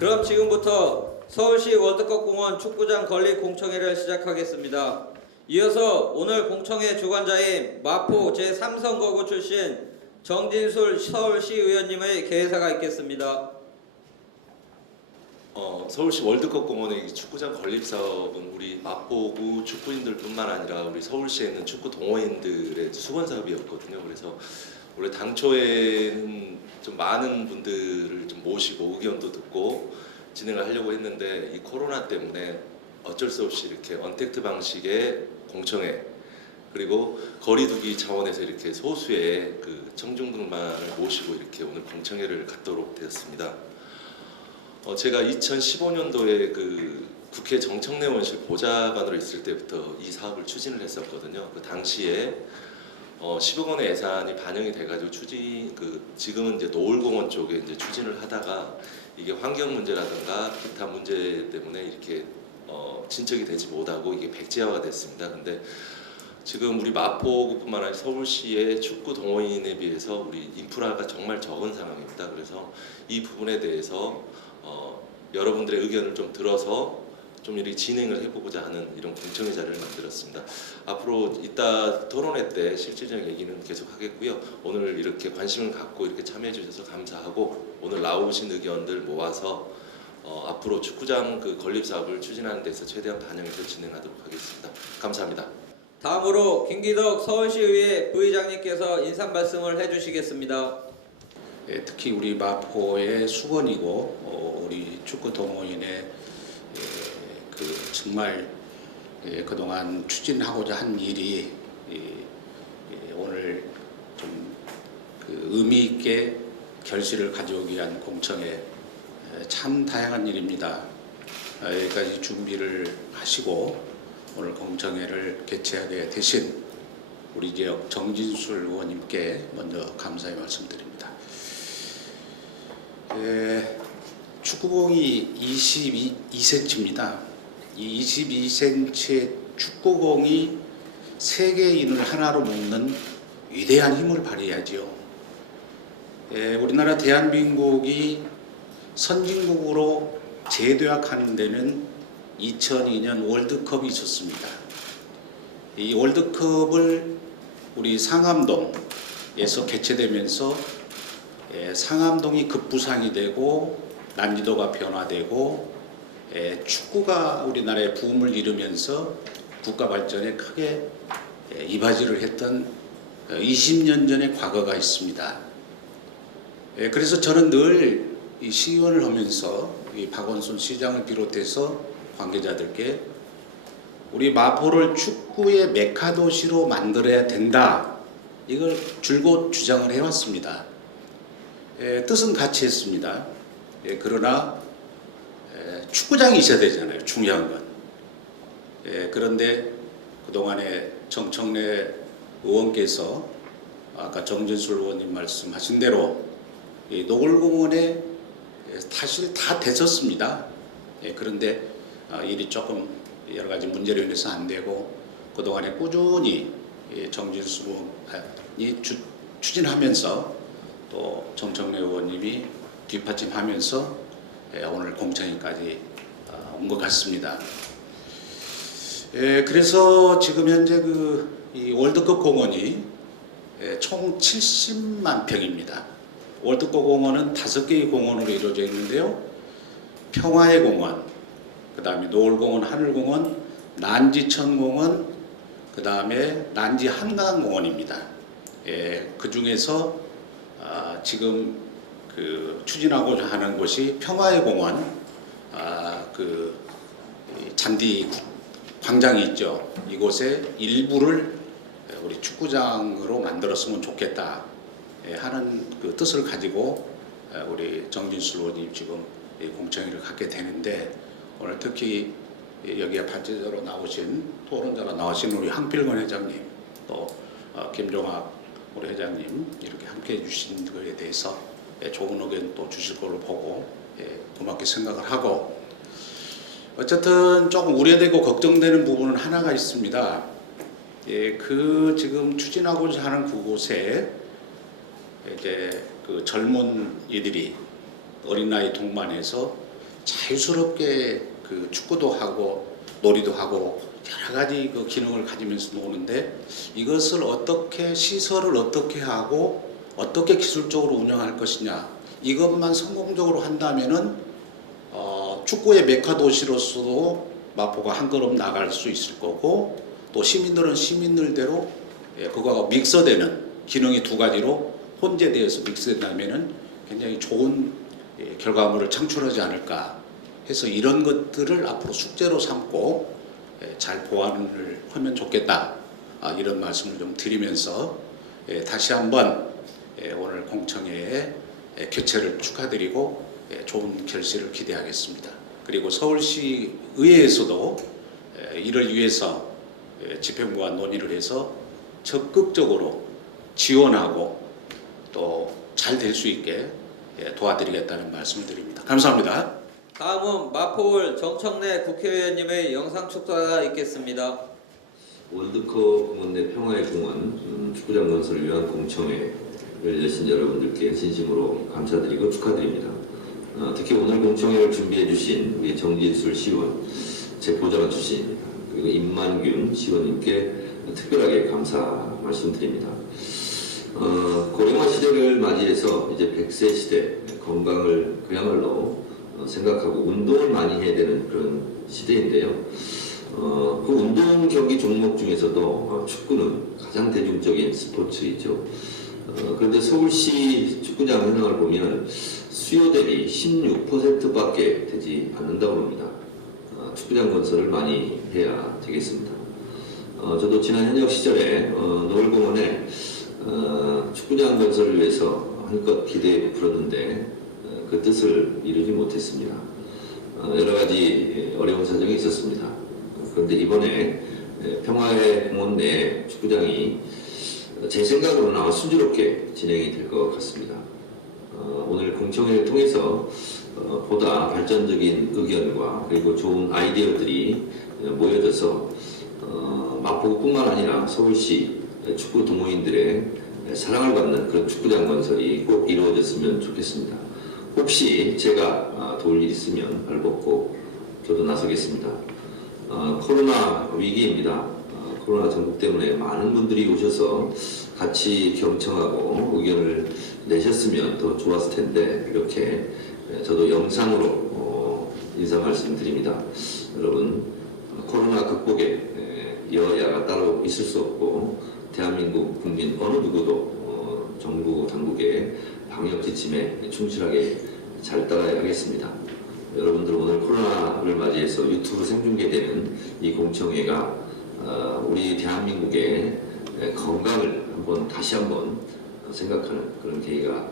그럼 지금부터 서울시 월드컵 공원 축구장 건립 공청회를 시작하겠습니다. 이어서 오늘 공청회 주관자인 마포 제3선거구 출신 정진술 서울시의원님의 개회사가 있겠습니다. 서울시 월드컵 공원의 축구장 건립 사업은 우리 마포구 축구인들뿐만 아니라 우리 서울시에 있는 축구 동호인들의 수건 사업이었거든요. 그래서 원래 당초에는 좀 많은 분들을 좀 모시고 의견도 듣고 진행을 하려고 했는데 이 코로나 때문에 어쩔 수 없이 이렇게 언택트 방식의 공청회 그리고 거리두기 차원에서 이렇게 소수의 그 청중들만을 모시고 이렇게 오늘 공청회를 갖도록 되었습니다. 제가 2015년도에 그 국회 정청래원실 보좌관으로 있을 때부터 이 사업을 추진을 했었거든요. 그 당시에 10억 원의 예산이 반영이 돼가지고 지금은 이제 노을공원 쪽에 이제 추진을 하다가 이게 환경 문제라든가 기타 문제 때문에 이렇게 진척이 되지 못하고 이게 백지화가 됐습니다. 근데 지금 우리 마포구뿐만 아니라 서울시의 축구 동호인에 비해서 우리 인프라가 정말 적은 상황입니다. 그래서 이 부분에 대해서 여러분들의 의견을 좀 들어서 좀 이렇게 진행을 해보고자 하는 이런 공청회 자리를 만들었습니다. 앞으로 이따 토론회 때 실질적인 얘기는 계속 하겠고요. 오늘 이렇게 관심을 갖고 이렇게 참여해 주셔서 감사하고 오늘 나오신 의견들 모아서 앞으로 축구장 그 건립 사업을 추진하는 데서 최대한 반영해서 진행하도록 하겠습니다. 감사합니다. 다음으로 김기덕 서울시의회 부의장님께서 인사 말씀을 해주시겠습니다. 특히 우리 마포의 수건이고 우리 축구 동호인의 그 정말 그동안 추진하고자 한 일이 오늘 좀 그 의미 있게 결실을 가져오기 위한 공청회 참 다양한 일입니다. 여기까지 준비를 하시고 오늘 공청회를 개최하게 되신 우리 지역 정진술 의원님께 먼저 감사의 말씀드립니다. 축구공이 22cm입니다. 이 22cm의 축구공이 세계인을 하나로 묶는 위대한 힘을 발휘하지요. 우리나라 대한민국이 선진국으로 재도약하는 데는 2002년 월드컵이 있었습니다. 이 월드컵을 우리 상암동에서 개최되면서 상암동이 급부상이 되고 난이도가 변화되고 축구가 우리나라에 부음을 이루면서 국가 발전에 크게 이바지를 했던 20년 전의 과거가 있습니다. 그래서 저는 늘 이 시의원을 하면서 이 박원순 시장을 비롯해서 관계자들께 우리 마포를 축구의 메카 도시로 만들어야 된다. 이걸 줄곧 주장을 해왔습니다. 뜻은 같이 했습니다. 그러나 축구장이 있어야 되잖아요. 중요한 건. 그런데 그동안에 정청래 의원께서 아까 정진술 의원님 말씀하신 대로 노을공원에 사실 다 됐었습니다. 그런데 일이 조금 여러 가지 문제로 인해서 안 되고 그동안에 꾸준히 정진술 의원이 추진하면서 또 정청래 의원님이 뒷받침하면서 오늘 공청회까지 온 것 같습니다. 그래서 지금 현재 이 월드컵 공원이 총 70만 평입니다. 월드컵 공원은 5개의 공원으로 이루어져 있는데요. 평화의 공원, 그 다음에 노을공원, 하늘공원, 난지천공원, 그 다음에 난지 한강공원입니다. 그 중에서 지금 그 추진하고자 하는 곳이 평화의 공원, 그 잔디 광장이 있죠. 이곳에 일부를 우리 축구장으로 만들었으면 좋겠다 하는 그 뜻을 가지고 우리 정진술 의원님 지금 공청회를 갖게 되는데 오늘 특히 여기에 발제자로 나오신 토론자로 나오신 우리 한필건 회장님 또 김종학 우리 회장님 이렇게 함께 해주신 것에 대해서 좋은 의견 또 주실 걸로 보고 고맙게 생각을 하고 어쨌든 조금 우려되고 걱정되는 부분은 하나가 있습니다. 그 지금 추진하고자 하는 그곳에 이제 그 젊은 이들이 어린아이 동반해서 자유스럽게 그 축구도 하고 놀이도 하고 여러 가지 그 기능을 가지면서 노는데 이것을 어떻게 시설을 어떻게 하고 어떻게 기술적으로 운영할 것이냐 이것만 성공적으로 한다면은 축구의 메카 도시로서도 마포가 한 걸음 나갈 수 있을 거고 또 시민들은 시민들대로 그거가 믹서되는 기능이 두 가지로 혼재되어서 믹스된다면은 굉장히 좋은 결과물을 창출하지 않을까 해서 이런 것들을 앞으로 숙제로 삼고 잘 보완을 하면 좋겠다 이런 말씀을 좀 드리면서 다시 한번 오늘 공청회의 개최를 축하드리고 좋은 결실을 기대하겠습니다. 그리고 서울시 의회에서도 이를 위해서 집행부와 논의를 해서 적극적으로 지원하고 또 잘 될 수 있게 도와드리겠다는 말씀을 드립니다. 감사합니다. 다음은 마포울 정청래 국회의원님의 영상 축사가 있겠습니다. 월드컵 공원 내 평화의 공원 축구장 건설을 위한 공청회를 여신 여러분들께 진심으로 감사드리고 축하드립니다. 특히 오늘 공청회를 준비해 주신 우리 정진술 시원, 제 보좌관 출신입니다. 그리고 임만균 시원님께 특별하게 감사 말씀드립니다. 고령화 시대를 맞이해서 이제 100세 시대, 건강을 그야말로 생각하고 운동을 많이 해야 되는 그런 시대인데요. 그 운동 경기 종목 중에서도 축구는 가장 대중적인 스포츠이죠. 그런데 서울시 축구장 현황을 보면 수요 대비 16%밖에 되지 않는다고 합니다. 축구장 건설을 많이 해야 되겠습니다. 저도 지난 현역 시절에 노을공원에 축구장 건설을 위해서 한껏 기대에 부풀었는데 그 뜻을 이루지 못했습니다. 여러 가지 어려운 사정이 있었습니다. 그런데 이번에 평화의 공원 내 축구장이 제 생각으로는 아마 순조롭게 진행이 될 것 같습니다. 오늘 공청회를 통해서 보다 발전적인 의견과 그리고 좋은 아이디어들이 모여져서 마포구뿐만 아니라 서울시 축구 동호인들의 사랑을 받는 그런 축구장 건설이 꼭 이루어졌으면 좋겠습니다. 혹시 제가 도울 일 있으면 발벗고 저도 나서겠습니다. 코로나 위기입니다. 코로나 전국 때문에 많은 분들이 오셔서 같이 경청하고 의견을 내셨으면 더 좋았을 텐데 이렇게 저도 영상으로 인사 말씀드립니다. 여러분 코로나 극복에 여야가 따로 있을 수 없고 대한민국 국민 어느 누구도 정부 당국의 방역 지침에 충실하게 잘 따라야 하겠습니다. 여러분들 오늘 코로나를 맞이해서 유튜브 생중계되는 이 공청회가 우리 대한민국의 건강을 다시 한번 생각하는 그런 계기가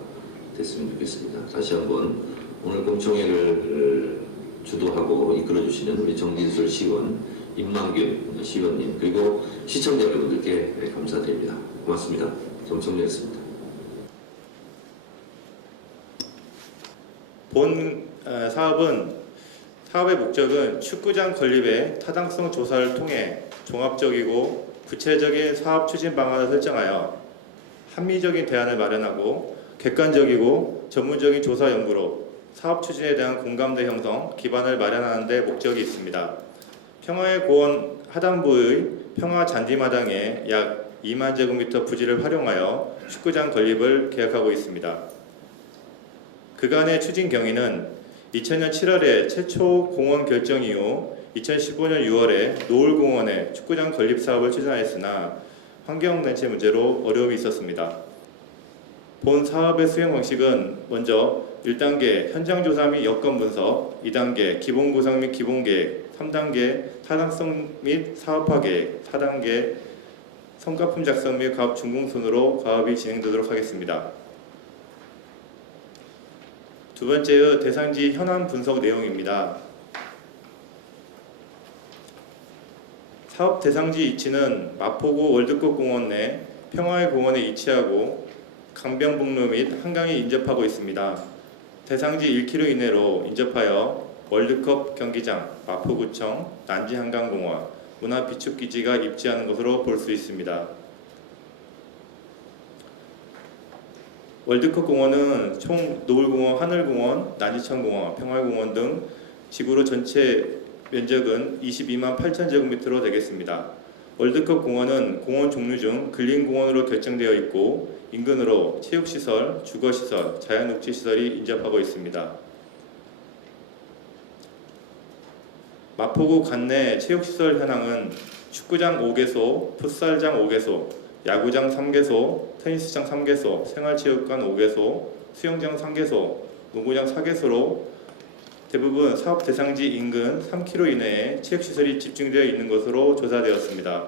됐으면 좋겠습니다. 다시 한번 오늘 공청회를 주도하고 이끌어주시는 우리 정진술 시원, 임만균 시원님 그리고 시청자 여러분들께 감사드립니다. 고맙습니다. 정청래였습니다. 본 사업의 목적은 축구장 건립의 타당성 조사를 통해 종합적이고 구체적인 사업 추진 방안을 설정하여 합리적인 대안을 마련하고 객관적이고 전문적인 조사 연구로 사업 추진에 대한 공감대 형성 기반을 마련하는 데 목적이 있습니다. 평화의 고원 하단부의 평화 잔디마당에 약 2만 제곱미터 부지를 활용하여 축구장 건립을 계획하고 있습니다. 그간의 추진 경위는 2000년 7월에 최초 공원 결정 이후 2015년 6월에 노을공원에 축구장 건립 사업을 추진하였으나 환경단체 문제로 어려움이 있었습니다. 본 사업의 수행 방식은 먼저 1단계 현장조사 및 여건 분석, 2단계 기본구상 및 기본계획, 3단계 타당성 및 사업화 계획, 4단계 성과품 작성 및 가업 준공 순으로 가업이 진행되도록 하겠습니다. 두 번째의 대상지 현황 분석 내용입니다. 사업 대상지 위치는 마포구 월드컵 공원 내 평화의 공원에 위치하고 강변북로 및 한강에 인접하고 있습니다. 대상지 1km 이내로 인접하여 월드컵 경기장, 마포구청, 난지한강공원, 문화비축기지가 입지하는 것으로 볼 수 있습니다. 월드컵 공원은 총 노을공원, 하늘공원, 난지천공원, 평화공원 등 지구로 전체 면적은 22만 8천 제곱미터로 되겠습니다. 월드컵 공원은 공원 종류 중 근린공원으로 결정되어 있고 인근으로 체육시설, 주거시설, 자연녹지시설이 인접하고 있습니다. 마포구 관내 체육시설 현황은 축구장 5개소, 풋살장 5개소, 야구장 3개소, 테니스장 3개소, 생활체육관 5개소, 수영장 3개소, 농구장 4개소로 대부분 사업 대상지 인근 3km 이내에 체육시설이 집중되어 있는 것으로 조사되었습니다.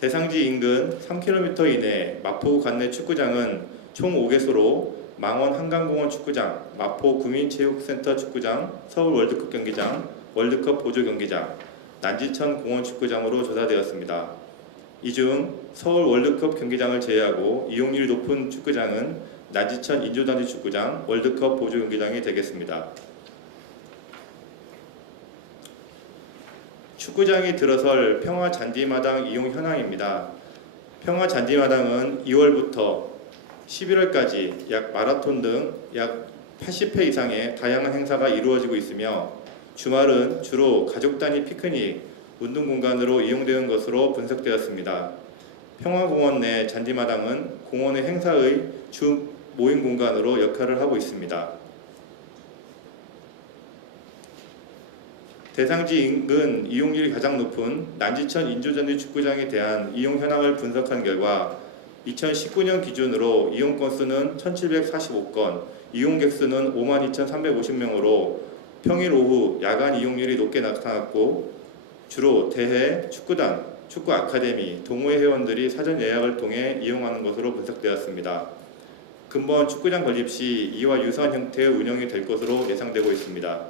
대상지 인근 3km 이내 마포구 관내 축구장은 총 5개소로 망원 한강공원 축구장, 마포 구민체육센터 축구장, 서울 월드컵 경기장, 월드컵 보조 경기장, 난지천 공원 축구장으로 조사되었습니다. 이 중 서울 월드컵 경기장을 제외하고 이용률이 높은 축구장은 난지천 인조단지 축구장, 월드컵 보조 경기장이 되겠습니다. 축구장이 들어설 평화 잔디마당 이용 현황입니다. 평화 잔디마당은 2월부터 11월까지 약 마라톤 등 약 80회 이상의 다양한 행사가 이루어지고 있으며 주말은 주로 가족 단위 피크닉, 운동 공간으로 이용되는 것으로 분석되었습니다. 평화공원 내 잔디마당은 공원의 행사의 주 모임 공간으로 역할을 하고 있습니다. 대상지 인근 이용률이 가장 높은 난지천 인조잔디 축구장에 대한 이용 현황을 분석한 결과 2019년 기준으로 이용 건수는 1,745건, 이용 객수는 52,350명으로 평일 오후 야간 이용률이 높게 나타났고 주로 대회, 축구단, 축구 아카데미, 동호회 회원들이 사전 예약을 통해 이용하는 것으로 분석되었습니다. 근본 축구장 건립 시 이와 유사한 형태의 운영이 될 것으로 예상되고 있습니다.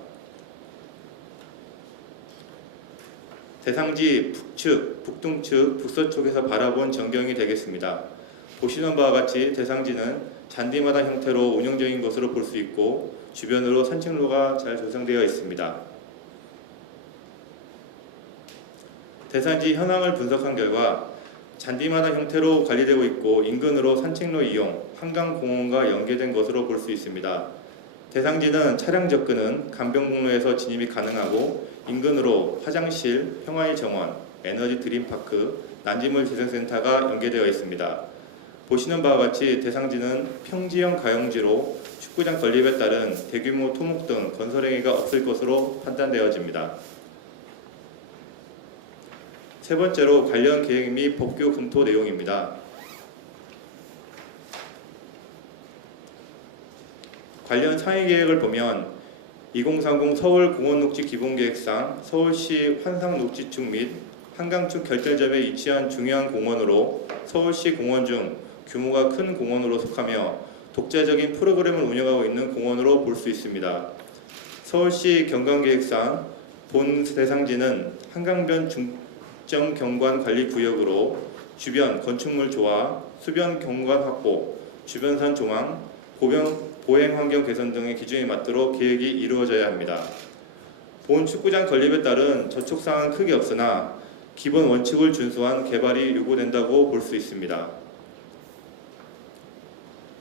대상지 북측, 북동측, 북서쪽에서 바라본 전경이 되겠습니다. 보시는 바와 같이 대상지는 잔디마당 형태로 운영적인 것으로 볼 수 있고 주변으로 산책로가 잘 조성되어 있습니다. 대상지 현황을 분석한 결과 잔디마당 형태로 관리되고 있고 인근으로 산책로 이용, 한강공원과 연계된 것으로 볼 수 있습니다. 대상지는 차량 접근은 간병북로에서 진입이 가능하고 인근으로 화장실, 평화의 정원, 에너지 드림파크, 난지물 재생센터가 연계되어 있습니다. 보시는 바와 같이 대상지는 평지형 가용지로 축구장 건립에 따른 대규모 토목 등 건설 행위가 없을 것으로 판단되어집니다. 세 번째로 관련 계획 및 법규 검토 내용입니다. 관련 상위 계획을 보면 2030 서울 공원녹지 기본계획상 서울시 환상녹지축 및 한강축 결절점에 위치한 중요한 공원으로 서울시 공원 중 규모가 큰 공원으로 속하며 독자적인 프로그램을 운영하고 있는 공원으로 볼 수 있습니다. 서울시 경관계획상 본 대상지는 한강변 중점 경관 관리 구역으로 주변 건축물 조화, 수변 경관 확보, 주변산 조망, 보행 환경 개선 등의 기준에 맞도록 계획이 이루어져야 합니다. 본 축구장 건립에 따른 저촉사항은 크게 없으나 기본 원칙을 준수한 개발이 요구된다고 볼 수 있습니다.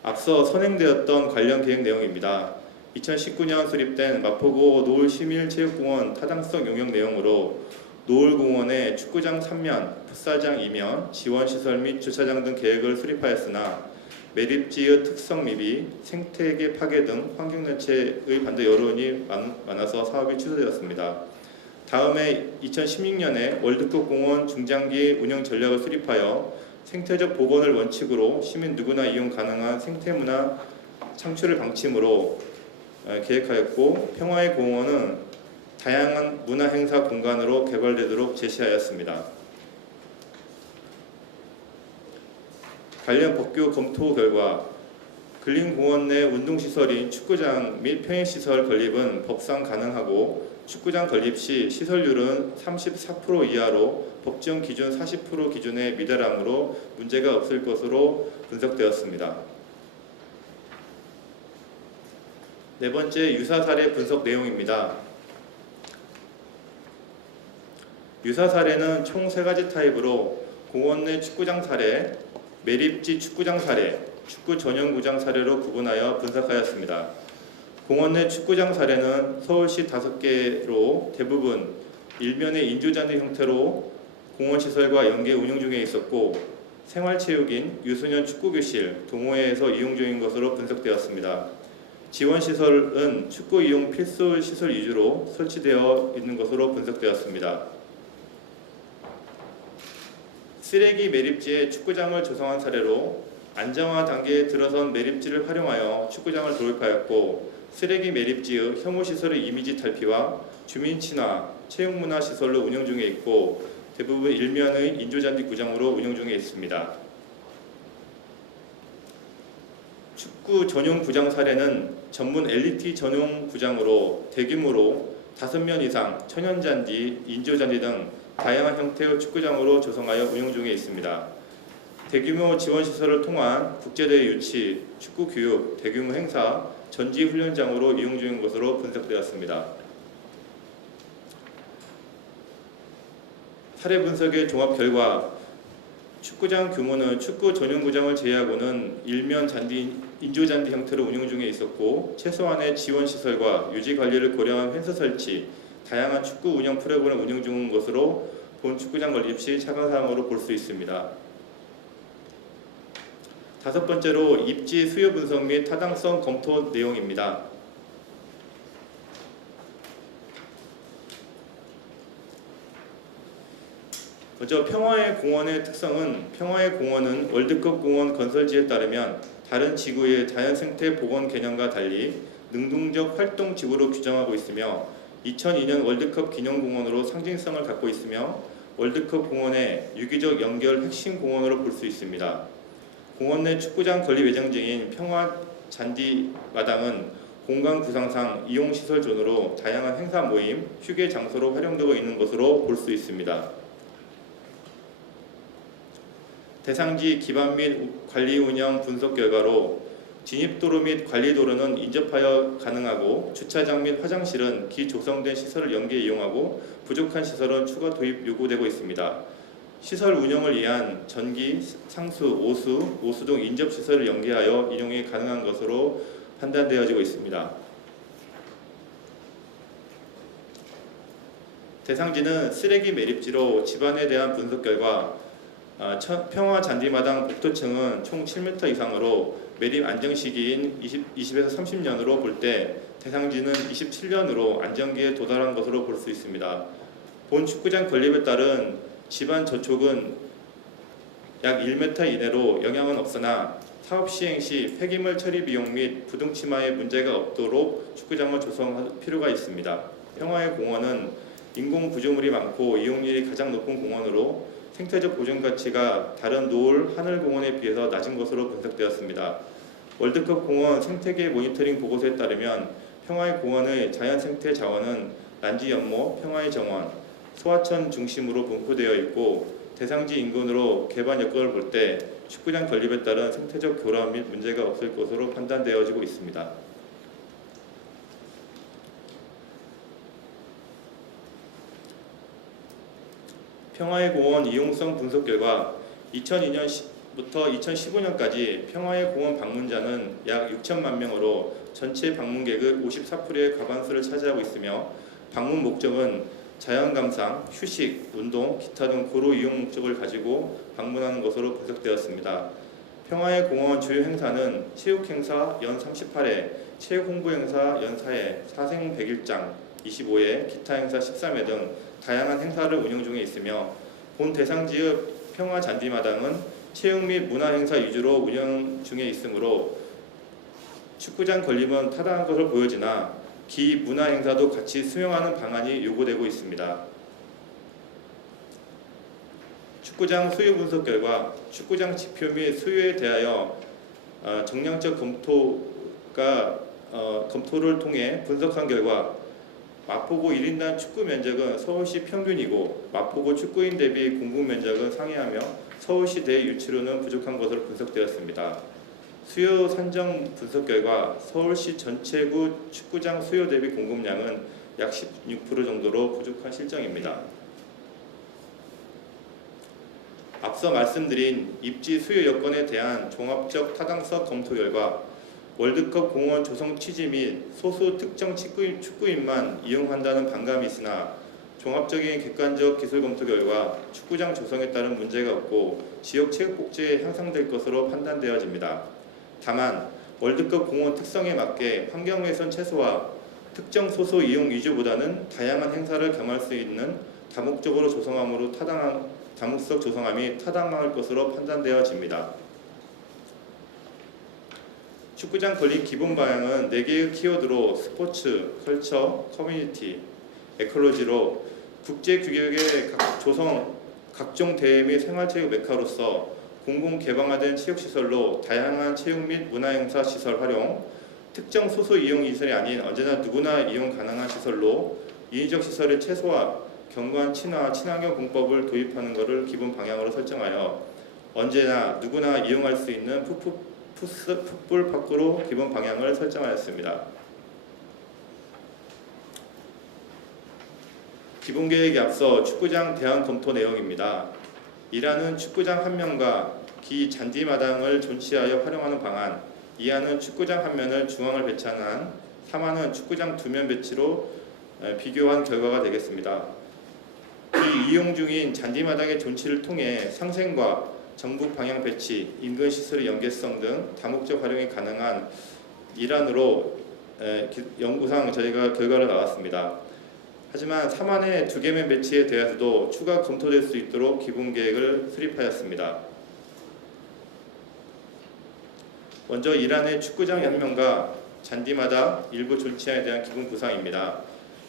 앞서 선행되었던 관련 계획 내용입니다. 2019년 수립된 마포구 노을시민체육공원 타당성 용역 내용으로 노을공원에 축구장 3면, 풋살장 2면, 지원시설 및 주차장 등 계획을 수립하였으나 매립지의 특성 미비, 생태계 파괴 등 환경단체의 반대 여론이 많아서 사업이 취소되었습니다. 다음에 2016년에 월드컵 공원 중장기 운영 전략을 수립하여 생태적 복원을 원칙으로 시민 누구나 이용 가능한 생태문화 창출을 방침으로 계획하였고 평화의 공원은 다양한 문화행사 공간으로 개발되도록 제시하였습니다. 관련 법규 검토 결과 근린공원 내 운동시설인 축구장 및 평행시설 건립은 법상 가능하고 축구장 건립 시 시설률은 34% 이하로 법정 기준 40% 기준에 미달하므로 문제가 없을 것으로 분석되었습니다. 네 번째, 유사 사례 분석 내용입니다. 유사 사례는 총 3가지 타입으로 공원 내 축구장 사례, 매립지 축구장 사례, 축구 전용구장 사례로 구분하여 분석하였습니다. 공원 내 축구장 사례는 서울시 5개로 대부분 일면의 인조잔디 형태로 공원시설과 연계 운영 중에 있었고 생활체육인 유소년 축구교실, 동호회에서 이용 중인 것으로 분석되었습니다. 지원시설은 축구 이용 필수 시설 위주로 설치되어 있는 것으로 분석되었습니다. 쓰레기 매립지에 축구장을 조성한 사례로 안정화 단계에 들어선 매립지를 활용하여 축구장을 도입하였고 쓰레기 매립지의 혐오시설의 이미지 탈피와 주민 친화, 체육문화 시설로 운영 중에 있고 대부분 일면의 인조잔디 구장으로 운영 중에 있습니다. 축구 전용 구장 사례는 전문 엘리트 전용 구장으로 대규모로 5면 이상 천연잔디, 인조잔디 등 다양한 형태의 축구장으로 조성하여 운영 중에 있습니다. 대규모 지원시설을 통한 국제대회 유치, 축구 교육, 대규모 행사, 전지 훈련장으로 이용 중인 것으로 분석되었습니다. 사례 분석의 종합 결과 축구장 규모는 축구 전용구장을 제외하고는 일면 잔디, 인조잔디 형태로 운영 중에 있었고 최소한의 지원시설과 유지관리를 고려한 펜스 설치, 다양한 축구 운영 프로그램을 운영 중인 것으로 본 축구장 건립 시 차관사항으로 볼 수 있습니다. 5번째로 입지 수요 분석 및 타당성 검토 내용입니다. 먼저 평화의 공원의 특성은 평화의 공원은 월드컵 공원 건설지에 따르면 다른 지구의 자연생태 복원 개념과 달리 능동적 활동 지구로 규정하고 있으며 2002년 월드컵 기념공원으로 상징성을 갖고 있으며 월드컵 공원의 유기적 연결 핵심 공원으로 볼 수 있습니다. 공원 내 축구장 건립 예정지인 평화 잔디 마당은 공간 구상상 이용시설 존으로 다양한 행사 모임, 휴게 장소로 활용되고 있는 것으로 볼 수 있습니다. 대상지 기반 및 관리 운영 분석 결과로 진입도로 및 관리도로는 인접하여 가능하고 주차장 및 화장실은 기조성된 시설을 연계 이용하고 부족한 시설은 추가 도입 요구되고 있습니다. 시설 운영을 위한 전기, 상수, 오수 등 인접시설을 연계하여 이용이 가능한 것으로 판단되어지고 있습니다. 대상지는 쓰레기 매립지로 집안에 대한 분석 결과 평화 잔디마당 복도층은 총 7m 이상으로 매립 안정 시기인 20에서 30년으로 볼 때 대상지는 27년으로 안정기에 도달한 것으로 볼 수 있습니다. 본 축구장 건립에 따른 집안 저촉은 약 1m 이내로 영향은 없으나 사업 시행 시 폐기물 처리 비용 및 부등치마에 문제가 없도록 축구장을 조성할 필요가 있습니다. 평화의 공원은 인공 구조물이 많고 이용률이 가장 높은 공원으로 생태적 보존 가치가 다른 노을, 하늘 공원에 비해서 낮은 것으로 분석되었습니다. 월드컵 공원 생태계 모니터링 보고서에 따르면 평화의 공원의 자연 생태 자원은 난지 연못, 평화의 정원, 소하천 중심으로 분포되어 있고 대상지 인근으로 개발 여건을 볼 때 축구장 건립에 따른 생태적 교란 및 문제가 없을 것으로 판단되어지고 있습니다. 평화의 공원 이용성 분석 결과 2002년부터 2015년까지 평화의 공원 방문자는 약 6천만 명으로 전체 방문객의 54%의 과반수를 차지하고 있으며 방문 목적은 자연 감상, 휴식, 운동, 기타 등 고루 이용 목적을 가지고 방문하는 것으로 분석되었습니다. 평화의 공원 주요 행사는 체육 행사 연 38회, 체육 홍보 행사 연 4회, 사생 101장 25회, 기타 행사 13회 등 다양한 행사를 운영 중에 있으며 본 대상지의 평화 잔디마당은 체육 및 문화 행사 위주로 운영 중에 있으므로 축구장 건립은 타당한 것으로 보여지나 기 문화 행사도 같이 수용하는 방안이 요구되고 있습니다. 축구장 수요 분석 결과 축구장 지표 및 수요에 대하여 정량적 검토를 통해 분석한 결과 마포구 1인당 축구 면적은 서울시 평균이고 마포구 축구인 대비 공급 면적은 상회하며 서울시 대 유치로는 부족한 것으로 분석되었습니다. 수요 산정 분석 결과 서울시 전체구 축구장 수요 대비 공급량은 약 16% 정도로 부족한 실정입니다. 앞서 말씀드린 입지 수요 여건에 대한 종합적 타당성 검토 결과 월드컵 공원 조성 취지 및 소수 특정 축구인만 이용한다는 반감이 있으나 종합적인 객관적 기술 검토 결과 축구장 조성에 따른 문제가 없고 지역 체육 복지에 향상될 것으로 판단되어집니다. 다만 월드컵 공원 특성에 맞게 환경훼손 최소화, 특정 소수 이용 위주보다는 다양한 행사를 겸할 수 있는 다목적으로 조성함으로 다목적 조성함이 타당할 것으로 판단되어집니다. 축구장 건립 기본 방향은 4개의 키워드로 스포츠, 컬처, 커뮤니티, 에콜로지로 국제 규격의 각종 대회 및 생활체육 메카로서 공공 개방화된 체육시설로 다양한 체육 및 문화행사 시설 활용, 특정 소수 이용 시설이 아닌 언제나 누구나 이용 가능한 시설로 인위적 시설의 최소화, 경관 친화, 친환경 공법을 도입하는 것을 기본 방향으로 설정하여 언제나 누구나 이용할 수 있는 풋볼 파크로 기본 방향을 설정하였습니다. 기본 계획에 앞서 축구장 대안 검토 내용입니다. 1화는 축구장 한 면과 기 잔디마당을 존치하여 활용하는 방안, 2화는 축구장 한 면을 중앙을 배치하는 안, 3화는 축구장 2면 배치로 비교한 결과가 되겠습니다. 이용 중인 잔디마당의 존치를 통해 상생과 전북 방향 배치, 인근 시설의 연계성 등 다목적 활용이 가능한 일환으로 연구상 저희가 결과를 나왔습니다. 하지만 3안의 2개면 배치에 대해서도 추가 검토될 수 있도록 기본 계획을 수립하였습니다. 먼저 1안의 축구장 연면과 잔디마당 일부 존치안에 대한 기본 구상입니다.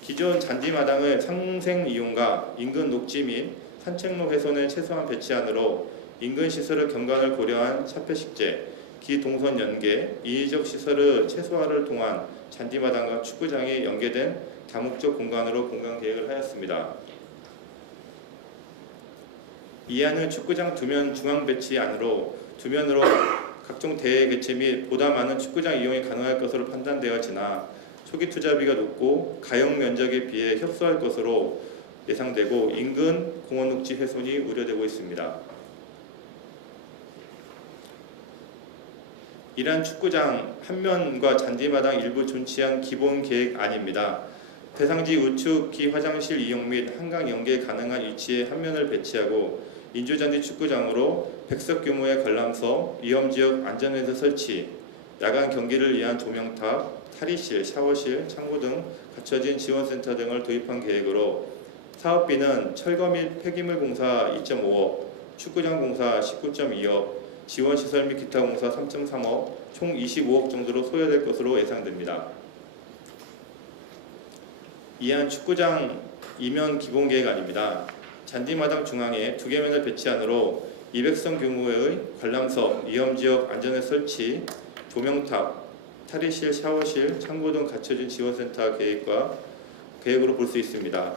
기존 잔디마당의 상생 이용과 인근 녹지 및 산책로 훼손을 최소한 배치안으로 인근 시설의 경관을 고려한 차폐식재, 기동선 연계, 인위적 시설의 최소화를 통한 잔디마당과 축구장이 연계된 다목적 공간으로 공간 계획을 하였습니다. 2안은 축구장 2면 중앙 배치 안으로 2면으로 각종 대회 개최 및 보다 많은 축구장 이용이 가능할 것으로 판단되어지나 초기 투자비가 높고 가용 면적에 비해 협소할 것으로 예상되고 인근 공원 녹지 훼손이 우려되고 있습니다. 이란 축구장 한 면과 잔디마당 일부 존치한 기본 계획안입니다. 대상지 우측 기 화장실 이용 및 한강 연계 가능한 위치에 한 면을 배치하고 인조잔디 축구장으로 100석 규모의 관람석, 위험지역 안전회사 설치, 야간 경기를 위한 조명탑, 탈의실, 샤워실, 창고 등 갖춰진 지원센터 등을 도입한 계획으로 사업비는 철거 및 폐기물 공사 2.5억, 축구장 공사 19.2억, 지원시설 및 기타 공사 3.3억, 총 25억 정도로 소요될 것으로 예상됩니다. 이안 축구장 이면 기본 계획안입니다. 잔디마당 중앙에 2개면을 배치안으로 200석 규모의 관람석, 위험지역 안전회 설치, 조명탑, 탈의실, 샤워실, 창고 등 갖춰진 지원센터 계획으로 볼 수 있습니다.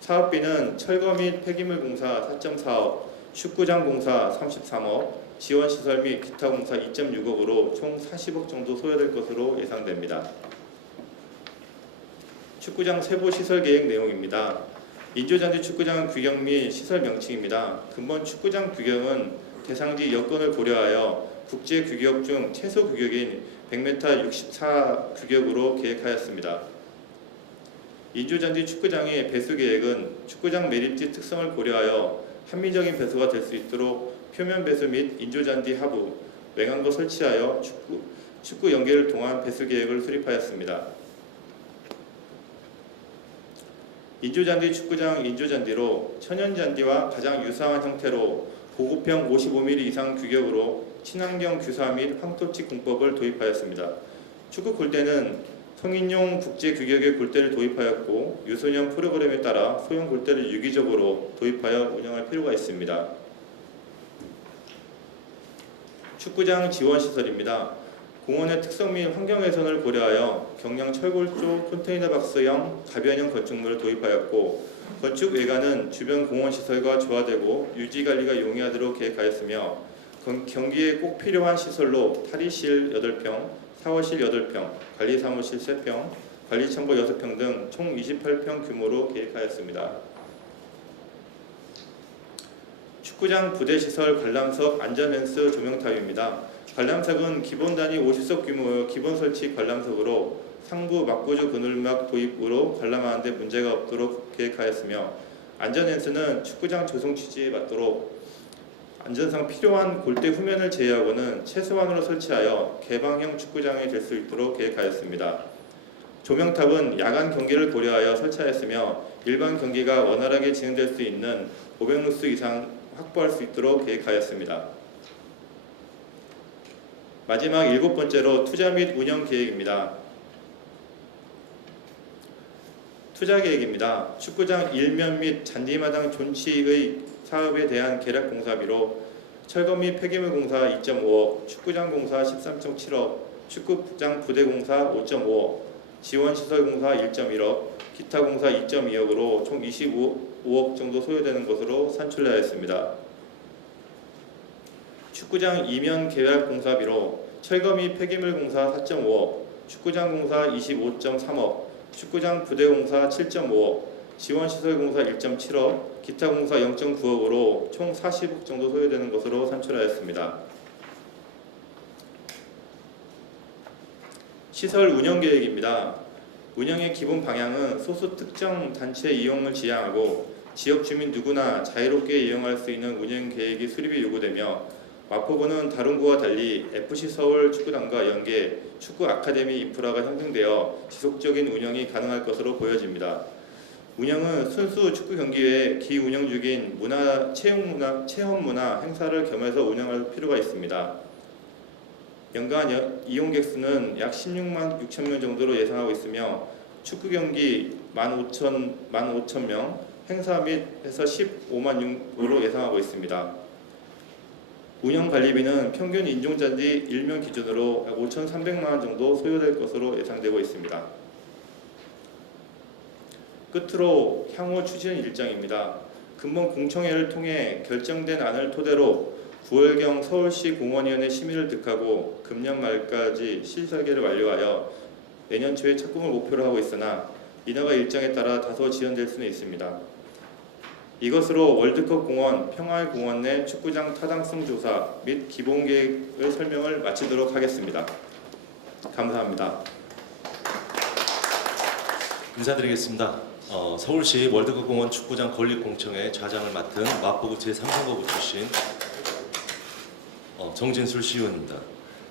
사업비는 철거 및 폐기물 공사 4.4억, 축구장 공사 33억, 지원시설 및 기타 공사 2.6억으로 총 40억 정도 소요될 것으로 예상됩니다. 축구장 세부 시설 계획 내용입니다. 인조잔디 축구장 규격 및 시설 명칭입니다. 근본 축구장 규격은 대상지 여건을 고려하여 국제 규격 중 최소 규격인 100m 64 규격으로 계획하였습니다. 인조잔디 축구장의 배수 계획은 축구장 메리트 특성을 고려하여 합리적인 배수가 될 수 있도록 표면 배수 및 인조잔디 하부, 외곽로 설치하여 축구 연계를 통한 배수 계획을 수립하였습니다. 인조잔디 축구장 인조잔디로 천연잔디와 가장 유사한 형태로 고급형 55mm 이상 규격으로 친환경 규사 및 황토치 공법을 도입하였습니다. 축구 골대는 성인용 국제 규격의 골대를 도입하였고 유소년 프로그램에 따라 소형 골대를 유기적으로 도입하여 운영할 필요가 있습니다. 축구장 지원시설입니다. 공원의 특성 및 환경훼손을 고려하여 경량 철골조 컨테이너 박스형 가변형 건축물을 도입하였고 건축 외관은 주변 공원시설과 조화되고 유지관리가 용이하도록 계획하였으며 경기에 꼭 필요한 시설로 탈의실 8평, 샤워실 8평, 관리사무실 3평, 관리창고 6평 등 총 28평 규모로 계획하였습니다. 축구장 부대시설 관람석 안전펜스 조명탑입니다. 관람석은 기본 단위 50석 규모의 기본 설치 관람석으로 상부 막구조 그늘막 도입으로 관람하는 데 문제가 없도록 계획하였으며 안전 렌스는 축구장 조성 취지에 맞도록 안전상 필요한 골대 후면을 제외하고는 최소한으로 설치하여 개방형 축구장이 될 수 있도록 계획하였습니다. 조명탑은 야간 경기를 고려하여 설치하였으며 일반 경기가 원활하게 진행될 수 있는 500루스 이상 확보할 수 있도록 계획하였습니다. 마지막 7번째로 투자 및 운영 계획입니다. 투자 계획입니다. 축구장 일면 및 잔디마당 존치의 사업에 대한 계략 공사비로 철거 및 폐기물 공사 2.5억, 축구장 공사 13.7억, 축구장 부대 공사 5.5억, 지원시설 공사 1.1억, 기타 공사 2.2억으로 총 25억 정도 소요되는 것으로 산출하였습니다. 축구장 이면 계약 공사비로 철거 및 폐기물 공사 4.5억, 축구장 공사 25.3억, 축구장 부대 공사 7.5억, 지원시설 공사 1.7억, 기타 공사 0.9억으로 총 40억 정도 소요되는 것으로 산출하였습니다. 시설 운영 계획입니다. 운영의 기본 방향은 소수 특정 단체 이용을 지향하고 지역 주민 누구나 자유롭게 이용할 수 있는 운영 계획이 수립이 요구되며 마포구는 다른 구와 달리 FC 서울 축구단과 연계 축구 아카데미 인프라가 형성되어 지속적인 운영이 가능할 것으로 보여집니다. 운영은 순수 축구 경기 외에 기운영 중인 체험 문화 행사를 겸해서 운영할 필요가 있습니다. 연간 이용객 수는 약 16만 6천 명 정도로 예상하고 있으며 축구 경기 15,000명, 행사 및 해서 15만 6으로 예상하고 있습니다. 운영 관리비는 평균 인종잔디 1명 기준으로 약 5,300만 원 정도 소요될 것으로 예상되고 있습니다. 끝으로 향후 추진 일정입니다. 금번 공청회를 통해 결정된 안을 토대로 9월경 서울시 공원위원회 심의를 득하고 금년 말까지 시설계를 완료하여 내년 초에 착공을 목표로 하고 있으나 인허가 일정에 따라 다소 지연될 수는 있습니다. 이것으로 월드컵 공원, 평화의 공원 내 축구장 타당성 조사 및 기본계획의 설명을 마치도록 하겠습니다. 감사합니다. 인사드리겠습니다. 서울시 월드컵 공원 축구장 건립 공청회 좌장을 맡은 마포구 제3선거구 출신 정진술 시의원입니다.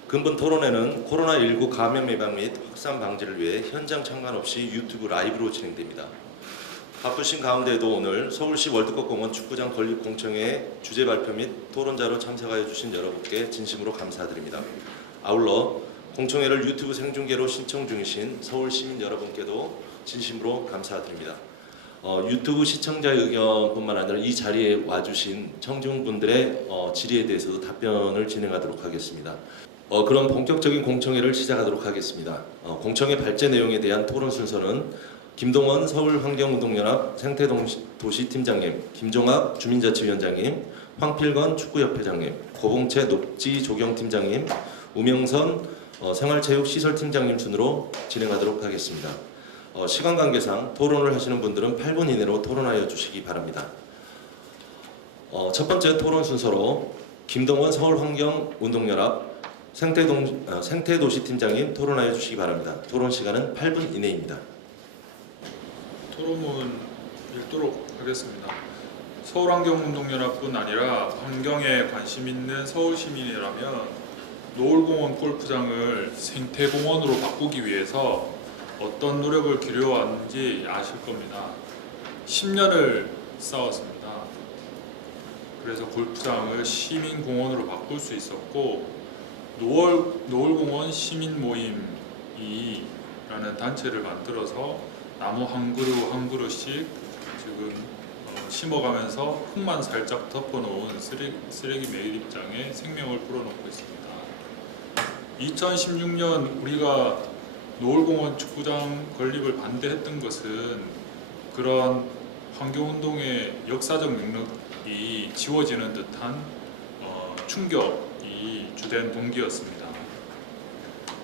근본 토론회는 코로나19 감염 예방 및 확산 방지를 위해 현장 참관 없이 유튜브 라이브로 진행됩니다. 바쁘신 가운데도 오늘 서울시 월드컵 공원 축구장 건립 공청회 주제 발표 및 토론자로 참석하여 주신 여러분께 진심으로 감사드립니다. 아울러 공청회를 유튜브 생중계로 신청 중이신 서울 시민 여러분께도 진심으로 감사드립니다. 유튜브 시청자의 의견뿐만 아니라 이 자리에 와주신 청중분들의 질의에 대해서도 답변을 진행하도록 하겠습니다. 그럼 본격적인 공청회를 시작하도록 하겠습니다. 공청회 발제 내용에 대한 토론 순서는 김동원 서울환경운동연합 생태도시팀장님, 김종학 주민자치위원장님, 황필건 축구협회장님, 고봉채 녹지조경팀장님, 우명선 생활체육시설팀장님 순으로 진행하도록 하겠습니다. 시간 관계상 토론을 하시는 분들은 8분 이내로 토론하여 주시기 바랍니다. 첫 번째 토론 순서로 김동원 서울환경운동연합 생태도시팀장님 토론하여 주시기 바랍니다. 토론 시간은 8분 이내입니다. 토론문 읽도록 하겠습니다. 서울환경운동연합뿐 아니라 환경에 관심 있는 서울 시민이라면 노을공원 골프장을 생태공원으로 바꾸기 위해서 어떤 노력을 기울여왔는지 아실 겁니다. 10년을 싸웠습니다. 그래서 골프장을 시민공원으로 바꿀 수 있었고 노을공원 시민모임이라는 단체를 만들어서 나무 한 그루 한 그루씩 지금 심어가면서 흙만 살짝 덮어놓은 쓰레기 매립장에 생명을 불어넣고 있습니다. 2016년 우리가 노을공원 축구장 건립을 반대했던 것은 그런 환경운동의 역사적 능력이 지워지는 듯한 충격이 주된 동기였습니다.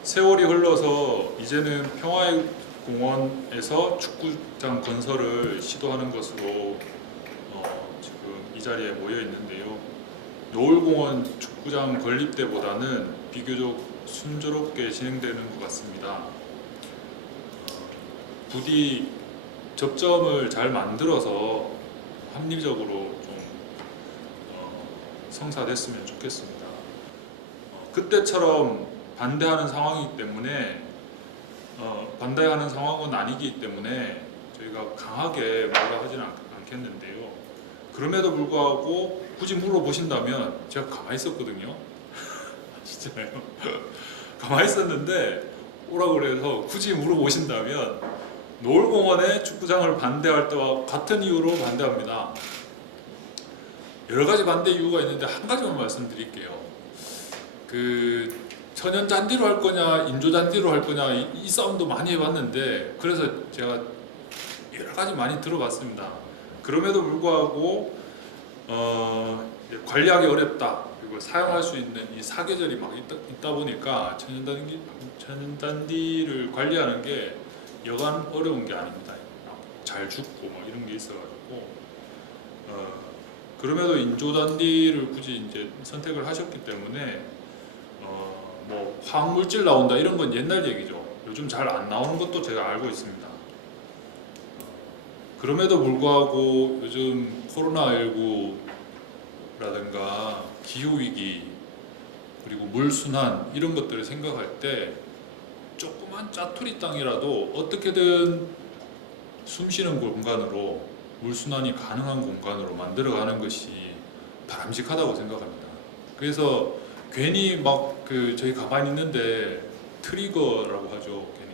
세월이 흘러서 이제는 평화의 공원에서 축구장 건설을 시도하는 것으로 지금 이 자리에 모여 있는데요. 노을공원 축구장 건립 때보다는 비교적 순조롭게 진행되는 것 같습니다. 부디 접점을 잘 만들어서 합리적으로 좀 성사됐으면 좋겠습니다. 그때처럼 반대하는 상황이기 때문에 반대하는 상황은 아니기 때문에 저희가 강하게 뭐라 하지는 않겠는데요. 그럼에도 불구하고 굳이 물어보신다면 제가 가만히 있었거든요. 진짜요. 가만히 있었는데 오라고 그래서 굳이 물어보신다면 노을공원의 축구장을 반대할 때와 같은 이유로 반대합니다. 여러 가지 반대 이유가 있는데 한 가지만 말씀드릴게요. 그 천연 잔디로 할 거냐 인조 잔디로 할 거냐 이 싸움도 많이 해봤는데 그래서 제가 여러 가지 많이 들어봤습니다. 그럼에도 불구하고 관리하기 어렵다. 그리고 사용할 수 있는 이 사계절이 막 있다 보니까 천연 잔디를 관리하는 게 여간 어려운 게 아닙니다. 잘 죽고 막 이런 게 있어가지고 그럼에도 인조 잔디를 굳이 이제 선택을 하셨기 때문에 뭐 화학물질 나온다 이런 건 옛날 얘기죠. 요즘 잘 안 나오는 것도 제가 알고 있습니다. 그럼에도 불구하고 요즘 코로나19라든가 기후위기 그리고 물순환 이런 것들을 생각할 때 조그만 짜투리 땅이라도 어떻게든 숨쉬는 공간으로 물순환이 가능한 공간으로 만들어가는 것이 바람직하다고 생각합니다. 그래서 괜히 막 저희 가만히 있는데 트리거라고 하죠. 괜히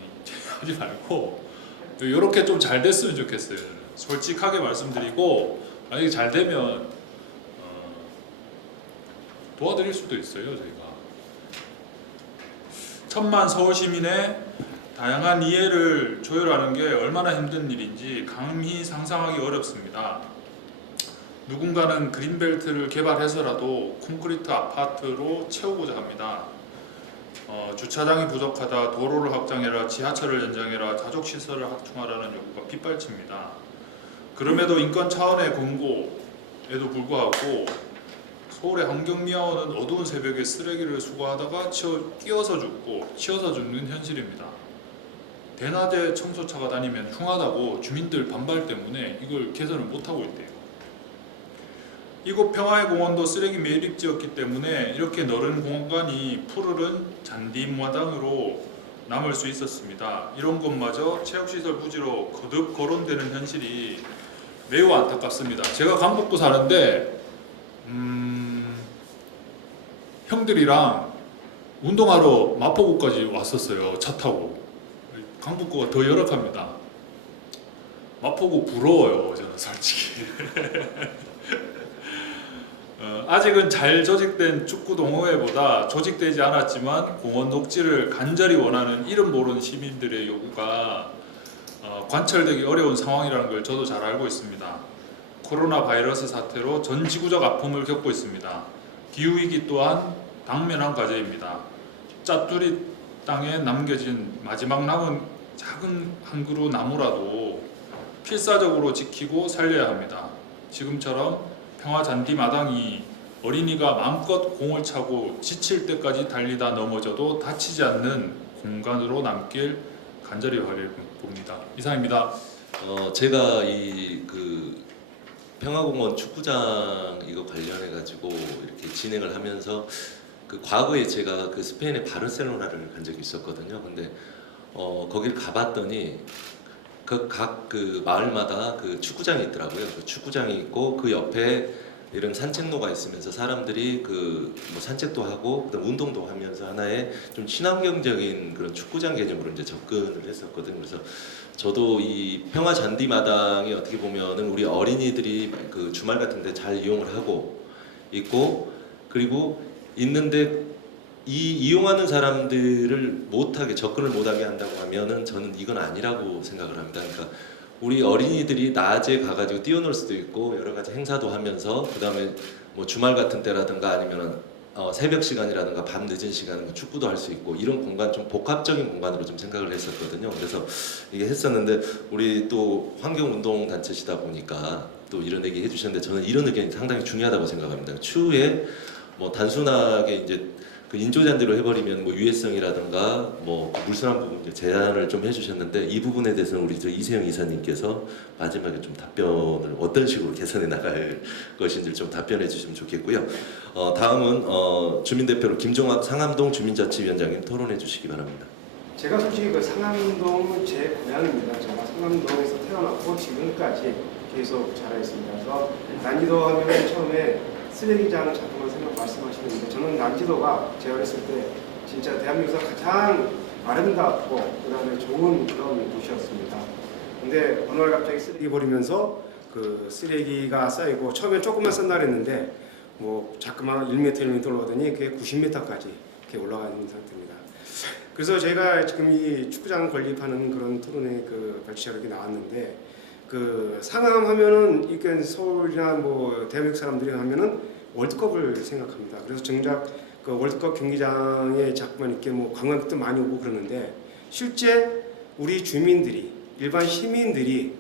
하지 말고 이렇게 좀 잘 됐으면 좋겠어요. 솔직하게 말씀드리고 만약에 잘 되면 도와드릴 수도 있어요. 저희가 1000만 서울 시민의 다양한 이해를 조율하는 게 얼마나 힘든 일인지 감히 상상하기 어렵습니다. 누군가는 그린벨트를 개발해서라도 콘크리트 아파트로 채우고자 합니다. 주차장이 부족하다, 도로를 확장해라, 지하철을 연장해라, 자족시설을 확충하라는 요구가 빗발칩니다. 그럼에도 인권 차원의 권고에도 불구하고 서울의 환경미화원은 어두운 새벽에 쓰레기를 수거하다가 끼어서 죽고 치여서 죽는 현실입니다. 대낮에 청소차가 다니면 흉하다고 주민들 반발 때문에 이걸 개선을 못하고 있대요. 이곳 평화의 공원도 쓰레기 매립지였기 때문에 이렇게 넓은 공간이 푸르른 잔디마당으로 남을 수 있었습니다. 이런 것마저 체육시설 부지로 거듭 거론되는 현실이 매우 안타깝습니다. 제가 강북구 사는데 형들이랑 운동하러 마포구까지 왔었어요. 차 타고. 강북구가 더 열악합니다. 마포구 부러워요. 저는 솔직히. 아직은 잘 조직된 축구 동호회보다 조직되지 않았지만 공원 녹지를 간절히 원하는 이름 모르는 시민들의 요구가 관철되기 어려운 상황이라는 걸 저도 잘 알고 있습니다. 코로나 바이러스 사태로 전 지구적 아픔을 겪고 있습니다. 기후위기 또한 당면한 과제입니다. 짜투리 땅에 남겨진 마지막 남은 작은 한 그루 나무라도 필사적으로 지키고 살려야 합니다. 지금처럼 평화 잔디 마당이 어린이가 마음껏 공을 차고 지칠 때까지 달리다 넘어져도 다치지 않는 공간으로 남길 간절히 바라봅니다. 이상입니다. 제가 이 평화공원 축구장 이거 관련해 가지고 이렇게 진행을 하면서 과거에 제가 스페인의 바르셀로나를 간 적이 있었거든요. 근데 거기를 가봤더니 각 마을마다 축구장이 있더라고요. 축구장이 있고 그 옆에 이런 산책로가 있으면서 사람들이 뭐 산책도 하고 그다음 운동도 하면서 하나의 좀 친환경적인 그런 축구장 개념으로 이제 접근을 했었거든요. 그래서 저도 이 평화 잔디 마당이 어떻게 보면은 우리 어린이들이 주말 같은데 잘 이용을 하고 있고 그리고 있는데 이용하는 사람들을 못하게 접근을 못하게 한다고 하면은 저는 이건 아니라고 생각을 합니다. 그러니까 우리 어린이들이 낮에 가가지고 뛰어놀 수도 있고 여러 가지 행사도 하면서 그 다음에 뭐 주말 같은 때라든가 아니면은 새벽 시간이라든가 밤 늦은 시간에 축구도 할 수 있고 이런 공간 좀 복합적인 공간으로 좀 생각을 했었거든요. 그래서 이게 했었는데 우리 또 환경운동 단체시다 보니까 또 이런 얘기 해주셨는데 저는 이런 의견이 상당히 중요하다고 생각합니다. 추후에 뭐 단순하게 이제 그 인조잔디로 해버리면 뭐 유해성이라든가 뭐 물순환 부분 이제 제안을 좀 해주셨는데 이 부분에 대해서는 우리 저 이세영 이사님께서 마지막에 좀 답변을 어떤 식으로 개선해 나갈 것인지 좀 답변해 주시면 좋겠고요. 다음은 주민대표로 김종학 상암동 주민자치위원장님 토론해 주시기 바랍니다. 제가 솔직히 그 상암동은 제 고향입니다. 제가 상암동에서 태어났고 지금까지 계속 자라있습니다. 그래서 난지도 하면 처음에 쓰레기장 자꾸만 말씀하시는데 저는 난지도가 제가 어렸을 때 진짜 대한민국에서 가장 아름답고 그다음에 좋은 그런 도시였습니다. 근데 어느 날 갑자기 쓰레기 버리면서 그 쓰레기가 쌓이고 처음에 조금만 싼다 그랬는데 뭐 자꾸만 1m 1m 올라가더니 그게 90m까지 이렇게 올라가는 상태입니다. 그래서 제가 지금 이 축구장 건립하는 그런 토론회 그 발치자로 이렇게 나왔는데 그 상암 하면은 이게 서울이나 뭐 대한민국 사람들이 하면은 월드컵을 생각합니다. 그래서 정작 그 월드컵 경기장에 자꾸만 이렇게 뭐 관광객도 많이 오고 그러는데 실제 우리 주민들이 일반 시민들이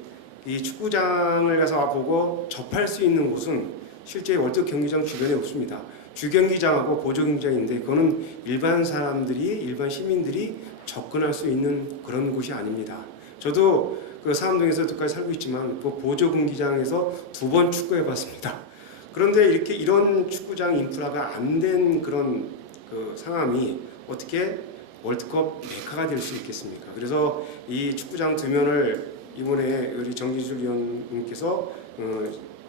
이 축구장을 가서 보고 접할 수 있는 곳은 실제 월드컵 경기장 주변에 없습니다. 주경기장하고 보조경기장인데 그거는 일반 사람들이 일반 시민들이 접근할 수 있는 그런 곳이 아닙니다. 저도 그 상암동에서 여태까지 살고 있지만 그 보조경기장에서 2번 축구해봤습니다. 그런데 이렇게 이런 축구장 인프라가 안 된 그런 그 상암이 어떻게 월드컵 메카가 될 수 있겠습니까? 그래서 이 축구장 두面을 이번에 우리 정진술 위원님께서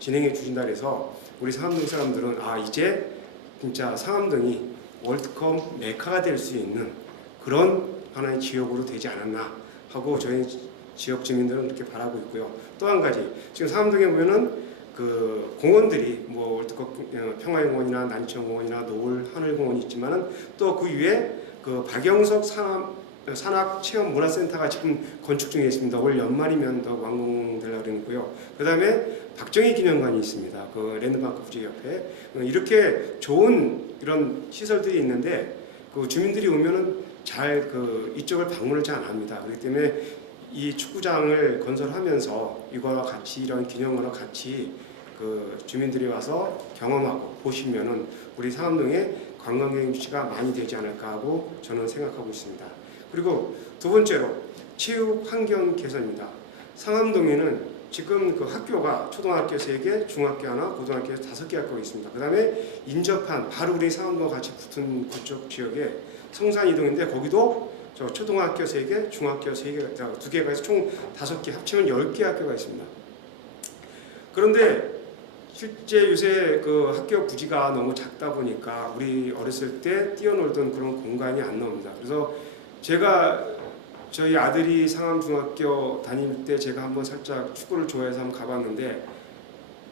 진행해 주신다 해서 우리 상암동 사람들은 이제 진짜 상암동이 월드컵 메카가 될 수 있는 그런 하나의 지역으로 되지 않았나 하고 저희 지역 주민들은 그렇게 바라고 있고요. 또 한 가지 지금 상암동에 보면은 그 공원들이 뭐 월드컵 평화공원이나 난치공원이나 노을 하늘공원이 있지만은 또 그 위에 그 박영석 산악체험문화센터가 지금 건축 중에 있습니다. 올 연말이면 더 완공되려고 그러고요. 그 다음에 박정희 기념관이 있습니다. 그 랜드마크 부지 옆에 이렇게 좋은 이런 시설들이 있는데 그 주민들이 오면은 잘 그 이쪽을 방문을 잘 안 합니다. 그렇기 때문에 이 축구장을 건설하면서 이거와 같이 이런 기념관과 같이 그 주민들이 와서 경험하고 보시면은 우리 상암동에 관광객 유치가 많이 되지 않을까 하고 저는 생각하고 있습니다. 그리고 두 번째로 체육 환경 개선입니다. 상암동에는 지금 그 학교가 초등학교 3개, 중학교 하나, 고등학교 5개 학교가 있습니다. 그 다음에 인접한 바로 우리 상암동 같이 붙은 그쪽 지역에 성산이동인데 거기도 저 초등학교 3개, 중학교 3개, 2개가 해서 총 5개 합치면 10개 학교가 있습니다. 그런데 실제 요새 그 학교 부지가 너무 작다 보니까 우리 어렸을 때 뛰어놀던 그런 공간이 안 나옵니다. 그래서 제가 저희 아들이 상암중학교 다닐 때 제가 한번 살짝 축구를 좋아해서 한번 가봤는데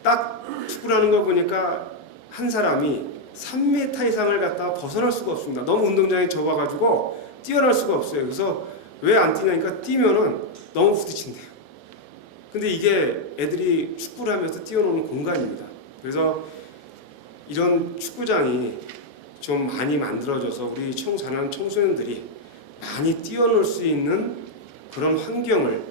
딱 축구라는 걸 보니까 한 사람이 3m 이상을 갖다가 벗어날 수가 없습니다. 너무 운동장에 좁아가지고 뛰어날 수가 없어요. 그래서 왜 안 뛰냐니까 뛰면은 너무 부딪힌대요. 근데 이게 애들이 축구를 하면서 뛰어노는 공간입니다. 그래서 이런 축구장이 좀 많이 만들어져서 우리 자라는 청소년들이 많이 뛰어놀 수 있는 그런 환경을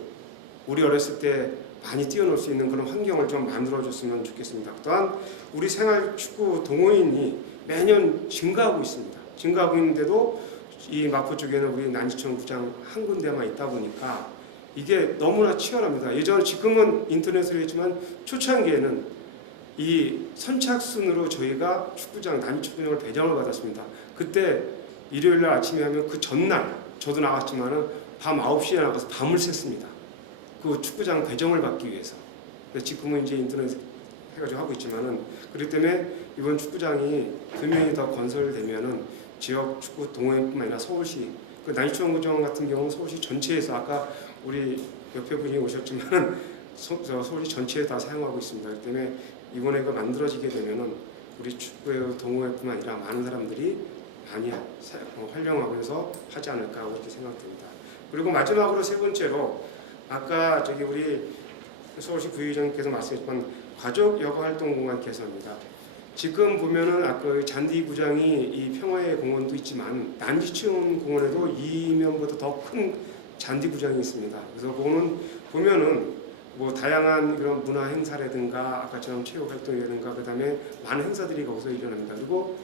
우리 어렸을 때 많이 뛰어놀 수 있는 그런 환경을 좀 만들어줬으면 좋겠습니다. 또한 우리 생활축구 동호인이 매년 증가하고 있습니다. 증가하고 있는데도 이 마포 쪽에는 우리 난지청 구장 한 군데만 있다 보니까 이게 너무나 치열합니다. 예전 지금은 인터넷으로 했지만 초창기에는 이 선착순으로 저희가 축구장 난지축구장을 배정을 받았습니다. 그때 일요일날 아침에 하면 그 전날 저도 나갔지만은 밤 9시에 나가서 밤을 샜습니다. 그 축구장 배정을 받기 위해서. 근데 지금은 이제 인터넷 해가지고 하고 있지만은 그렇기 때문에 이번 축구장이 2면이 더 건설되면은 지역 축구 동호회뿐만 아니라 서울시 그 난지축구장 같은 경우는 서울시 전체에서 아까 우리 옆에 분이 오셨지만은 서울시 전체에 다 사용하고 있습니다. 그렇기 때문에 이번에 그 만들어지게 되면은 우리 축구 동호회뿐만 아니라 많은 사람들이 많이 활용하면서 하지 않을까 하고 이렇게 생각됩니다. 그리고 마지막으로 세 번째로 아까 저기 우리 서울시 부의장님께서 말씀하셨지만 가족 여가 활동 공간 개선입니다. 지금 보면은 아까 잔디구장이 이 평화의 공원도 있지만 난지청 공원에도 이면보다 더 큰 잔디구장이 있습니다. 그래서 그거는 보면은 뭐 다양한 그런 문화 행사라든가 아까처럼 체육 활동이라든가 그다음에 많은 행사들이 거기서 일어납니다. 그리고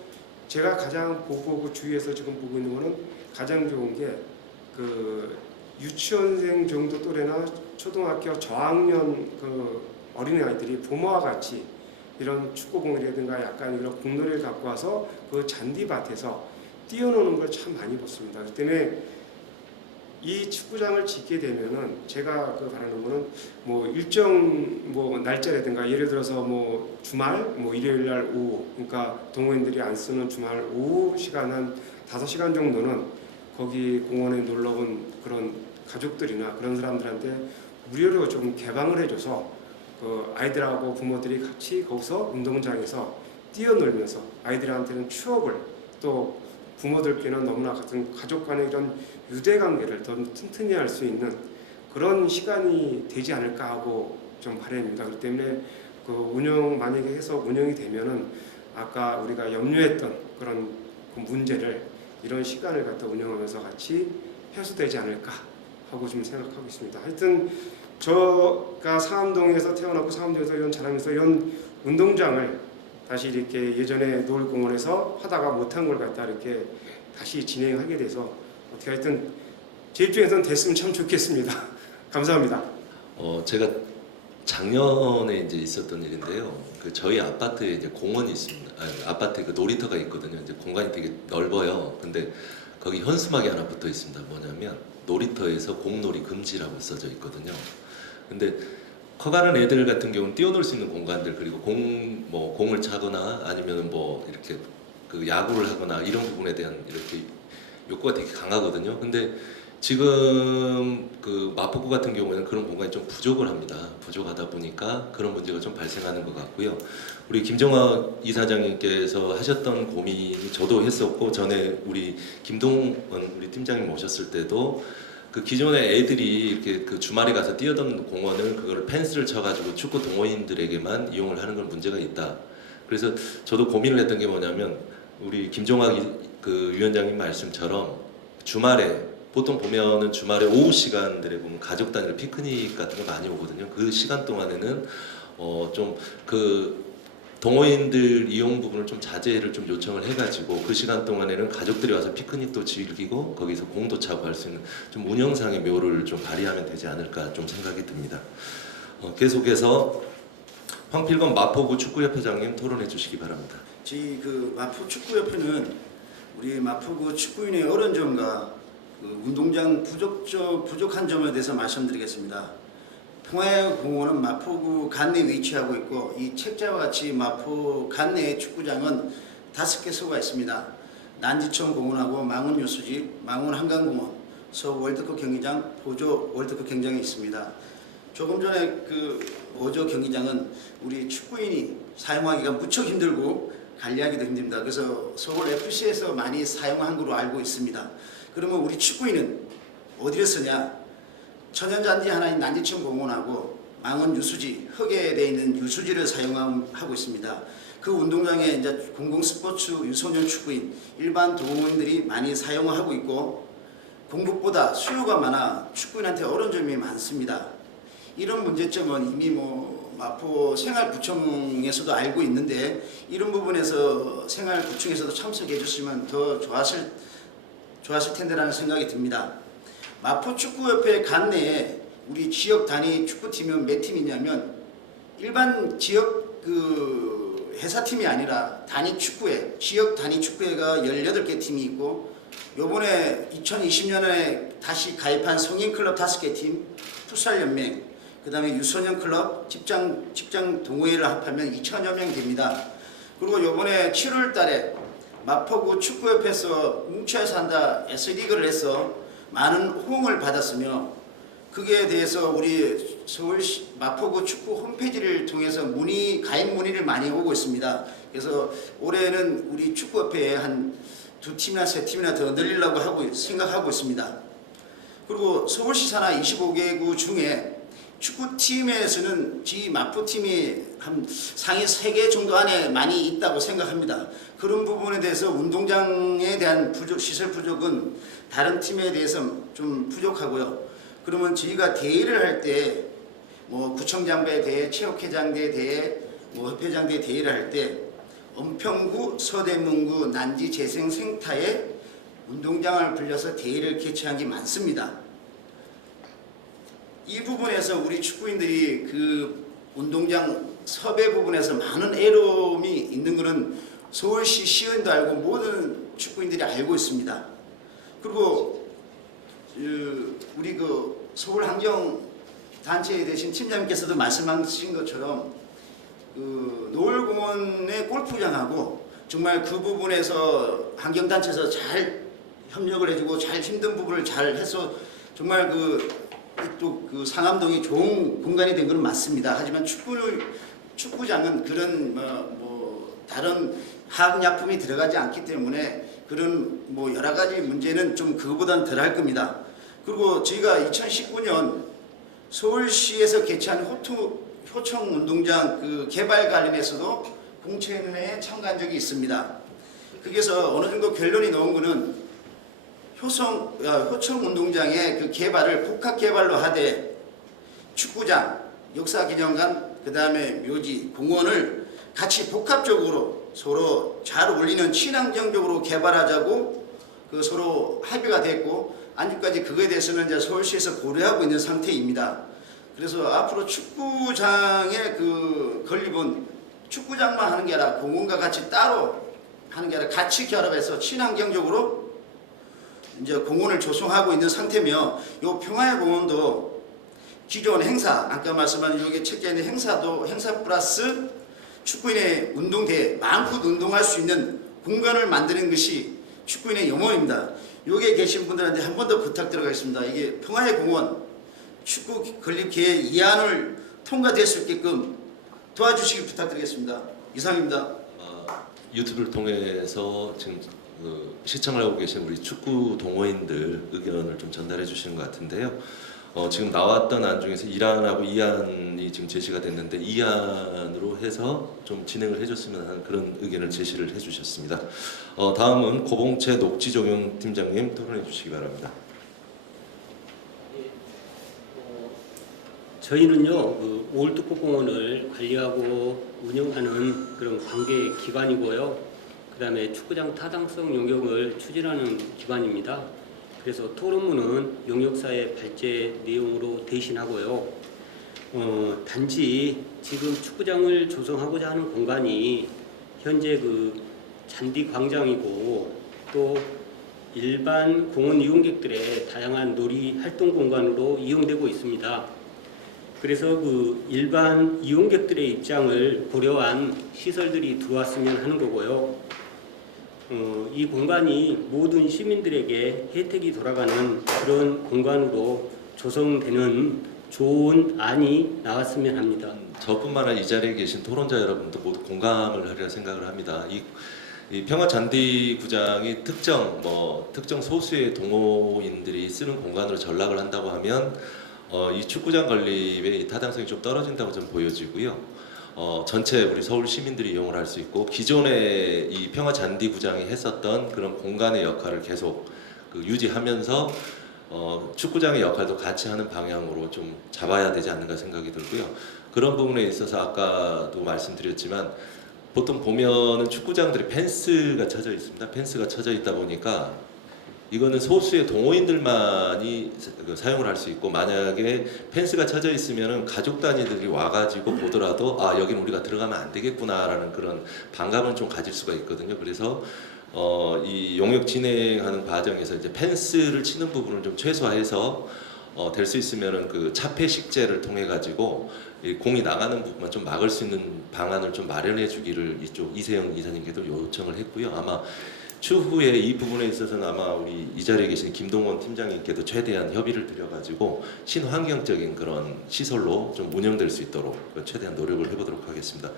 제가 가장 보고 주위에서 지금 보고 있는 거는 가장 좋은 게 그 유치원생 정도 또래나 초등학교 저학년 그 어린아이들이 부모와 같이 이런 축구공이라든가 약간 이런 공놀이를 갖고 와서 그 잔디밭에서 뛰어노는 걸 참 많이 봤습니다. 그렇기 때문에 이 축구장을 짓게 되면은 제가 그 바라는 거는 뭐 일정 뭐 날짜라든가 예를 들어서 뭐 주말 뭐 일요일 날 오후 그러니까 동호인들이 안 쓰는 주말 오후 시간 한 5시간 정도는 거기 공원에 놀러 온 그런 가족들이나 그런 사람들한테 무료로 좀 개방을 해줘서 그 아이들하고 부모들이 같이 거기서 운동장에서 뛰어놀면서 아이들한테는 추억을 또 부모들께는 너무나 같은 가족 간의 이런 유대관계를 더 튼튼히 할 수 있는 그런 시간이 되지 않을까 하고 좀 바랍니다. 그렇기 때문에 그 운영 만약에 해서 운영이 되면은 아까 우리가 염려했던 그런 그 문제를 이런 시간을 갖다 운영하면서 같이 해소되지 않을까 하고 좀 생각하고 있습니다. 하여튼 저가 상암동에서 태어났고 상암동에서 이런 자라면서 이런 운동장을 다시 이렇게 예전에 노을공원에서 하다가 못한 걸 갖다 이렇게 다시 진행하게 돼서 어떻게 하여튼 제 입장에서는 됐으면 참 좋겠습니다. 감사합니다. 제가 작년에 이제 있었던 일인데요. 그 저희 아파트에 이제 공원이 있습니다. 아파트에 그 놀이터가 있거든요. 이제 공간이 되게 넓어요. 근데 거기 현수막이 하나 붙어 있습니다. 뭐냐면 놀이터에서 공놀이 금지라고 써져 있거든요. 근데 커가는 애들 같은 경우는 뛰어놀 수 있는 공간들 그리고 공을 차거나 아니면 뭐 이렇게 그 야구를 하거나 이런 부분에 대한 이렇게 욕구가 되게 강하거든요. 근데 지금 그 마포구 같은 경우에는 그런 공간이 좀 부족을 합니다. 부족하다 보니까 그런 문제가 좀 발생하는 것 같고요. 우리 김정화 이사장님께서 하셨던 고민이 저도 했었고 전에 우리 김동원 우리 팀장님 오셨을 때도 그 기존에 애들이 이렇게 그 주말에 가서 뛰어던 공원을 그걸 펜스를 쳐가지고 축구 동호인들에게만 이용을 하는 건 문제가 있다. 그래서 저도 고민을 했던 게 뭐냐면 우리 김종학 그 위원장님 말씀처럼 주말에 보통 보면은 주말에 오후 시간들에 보면 가족 단위로 피크닉 같은 거 많이 오거든요. 그 시간 동안에는 좀 그 동호인들 이용 부분을 좀 자제를 좀 요청을 해가지고 그 시간 동안에는 가족들이 와서 피크닉도 즐기고 거기서 공도 차고 할 수 있는 좀 운영상의 묘를 좀 발휘하면 되지 않을까 좀 생각이 듭니다. 계속해서 황필건 마포구 축구협회장님 토론해 주시기 바랍니다. 저희 그 마포 축구협회는 우리 마포구 축구인의 어려운 점과 그 운동장 부족한 점에 대해서 말씀드리겠습니다. 평화공원은 마포구 간내에 위치하고 있고 이 책자와 같이 마포 간내의 축구장은 5개소가 있습니다. 난지천 공원하고 망원 요수집, 망원 한강공원, 서울 월드컵 경기장, 보조 월드컵 경기장이 있습니다. 조금 전에 그 보조 경기장은 우리 축구인이 사용하기가 무척 힘들고 관리하기도 힘듭니다. 그래서 서울 FC에서 많이 사용한 걸로 알고 있습니다. 그러면 우리 축구인은 어디를 쓰냐? 천연잔디 하나인 난지천 공원하고 망원 유수지, 흙에 되어 있는 유수지를 사용하고 있습니다. 그 운동장에 이제 공공스포츠 유소년 축구인, 일반 동호인들이 많이 사용하고 있고 공급보다 수요가 많아 축구인한테 어려운 점이 많습니다. 이런 문제점은 이미 마포 생활구청에서도 알고 있는데 이런 부분에서 생활구청에서도 참석해 주시면 더 좋았을 텐데라는 생각이 듭니다. 마포 축구협회 간내에 우리 지역 단위 축구팀은 몇 팀이냐면 일반 지역 그 회사팀이 아니라 단위 축구회, 지역 단위 축구회가 18개 팀이 있고 요번에 2020년에 다시 가입한 성인 클럽 5개 팀, 풋살 연맹, 그 다음에 유소년 클럽, 직장 동호회를 합하면 2,000여 명 됩니다. 그리고 요번에 7월 달에 마포구 축구협회에서 뭉쳐서 한다 S리그를 해서 많은 호응을 받았으며 그에 대해서 우리 서울시 마포구 축구 홈페이지를 통해서 가입 문의를 많이 오고 있습니다. 그래서 올해는 우리 축구협회에 한 2팀이나 3팀이나 더 늘리려고 생각하고 있습니다. 그리고 서울시 산하 25개구 중에 축구팀에서는 지 마포팀이 한 상위 3개 정도 안에 많이 있다고 생각합니다. 그런 부분에 대해서 운동장에 대한 시설 부족은 다른 팀에 대해서 좀 부족하고요. 그러면 저희가 대회를 할 때 구청장배 대회, 체육회장대 대회, 협회장대 대회를 할 때 은평구, 서대문구, 난지 재생 생태에 운동장을 빌려서 대회를 개최한 게 많습니다. 이 부분에서 우리 축구인들이 그 운동장 섭외 부분에서 많은 애로움이 있는 것은 서울시 시의원도 알고 모든 축구인들이 알고 있습니다. 그리고 우리 그 서울환경단체에 되신 팀장님께서도 말씀하신 것처럼 그 노을공원의 골프장하고 정말 그 부분에서 환경단체에서 잘 협력을 해주고 잘 힘든 부분을 잘 해서 정말 그 상암동이 좋은 공간이 된 건 맞습니다. 하지만 축구장은 그런 다른 화학약품이 들어가지 않기 때문에 그런 여러 가지 문제는 좀 그거보다는 덜할 겁니다. 그리고 저희가 2019년 서울시에서 개최한 효청 운동장 그 개발 관련해서도 공청회에 참가한 적이 있습니다. 거기서 어느 정도 결론이 나온 거는 효청 운동장의 그 개발을 복합 개발로 하되 축구장, 역사기념관, 그 다음에 묘지, 공원을 같이 복합적으로 서로 잘 어울리는 친환경적으로 개발하자고 그 서로 합의가 됐고 아직까지 그거에 대해서는 이제 서울시에서 고려하고 있는 상태입니다. 그래서 앞으로 축구장의 그 건립은 축구장만 하는 게 아니라 공원과 같이 따로 하는 게 아니라 같이 결합해서 친환경적으로 이제 공원을 조성하고 있는 상태며 요 평화의 공원도 기존 행사 아까 말씀한 여기 책에 있는 행사 플러스 축구인의 운동대회 마음껏 운동할 수 있는 공간을 만드는 것이 축구인의 영혼입니다. 여기에 계신 분들한테 한 번 더 부탁드리겠습니다. 이게 평화의 공원 축구 건립 계획 이안을 통과될 수 있게끔 도와주시기 부탁드리겠습니다. 이상입니다. 유튜브를 통해서 지금 시청을 하고 계신 우리 축구 동호인들 의견을 좀 전달해 주시는 것 같은데요. 지금 나왔던 안 중에서 1안하고 2안이 지금 제시가 됐는데 2안으로 해서 좀 진행을 해줬으면 하는 그런 의견을 제시를 해주셨습니다. 다음은 고봉채 녹지조경 팀장님 토론해 주시기 바랍니다. 저희는요, 그 올드꽃공원을 관리하고 운영하는 그런 관계 기관이고요. 그 다음에 축구장 타당성 용역을 추진하는 기관입니다. 그래서 토론문은 용역사의 발제 내용으로 대신하고요. 단지 지금 축구장을 조성하고자 하는 공간이 현재 그 잔디 광장이고 또 일반 공원 이용객들의 다양한 놀이 활동 공간으로 이용되고 있습니다. 그래서 그 일반 이용객들의 입장을 고려한 시설들이 들어왔으면 하는 거고요. 이 공간이 모든 시민들에게 혜택이 돌아가는 그런 공간으로 조성되는 좋은 안이 나왔으면 합니다. 저뿐만 아니라 이 자리에 계신 토론자 여러분도 모두 공감을 하리라 생각을 합니다. 이 평화잔디구장이 특정 소수의 동호인들이 쓰는 공간으로 전락을 한다고 하면 이 축구장 건립의 이 타당성이 좀 떨어진다고 좀 보여지고요. 전체 우리 서울 시민들이 이용을 할 수 있고 기존에 이 평화잔디구장이 했었던 그런 공간의 역할을 계속 유지하면서 축구장의 역할도 같이 하는 방향으로 좀 잡아야 되지 않는가 생각이 들고요. 그런 부분에 있어서 아까도 말씀드렸지만 보통 보면은 축구장들이 펜스가 쳐져 있습니다. 펜스가 쳐져 있다 보니까 이거는 소수의 동호인들만이 사용을 할 수 있고 만약에 펜스가 쳐져 있으면은 가족 단위들이 와가지고 보더라도 아 여기는 우리가 들어가면 안 되겠구나라는 그런 반감을 좀 가질 수가 있거든요. 그래서 이 용역 진행하는 과정에서 이제 펜스를 치는 부분을 좀 최소화해서 될 수 있으면은 그 차폐 식재를 통해 가지고 이 공이 나가는 부분만 좀 막을 수 있는 방안을 좀 마련해 주기를 이쪽 이세영 이사님께도 요청을 했고요. 아마 추후에 이 부분에 있어서는 아마 우리 이 자리에 계신 김동원 팀장님께도 최대한 협의를 드려가지고 친환경적인 그런 시설로 좀 운영될 수 있도록 최대한 노력을 해보도록 하겠습니다.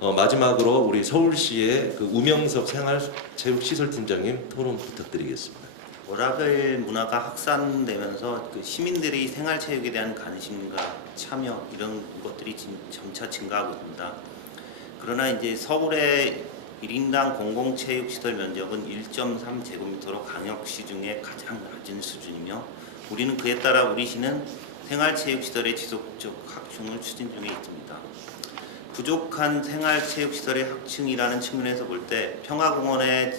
마지막으로 우리 서울시의 그 우명섭 생활체육시설팀장님 토론 부탁드리겠습니다. 워라벨 문화가 확산되면서 그 시민들의 생활체육에 대한 관심과 참여 이런 것들이 점차 증가하고 있습니다. 그러나 이제 서울의 1인당 공공체육시설 면적은 1.3제곱미터로 광역시 중에 가장 낮은 수준이며 우리는 그에 따라 우리 시는 생활체육시설의 지속적 확충을 추진 중에 있습니다. 부족한 생활체육시설의 확충이라는 측면에서 볼 때 평화공원에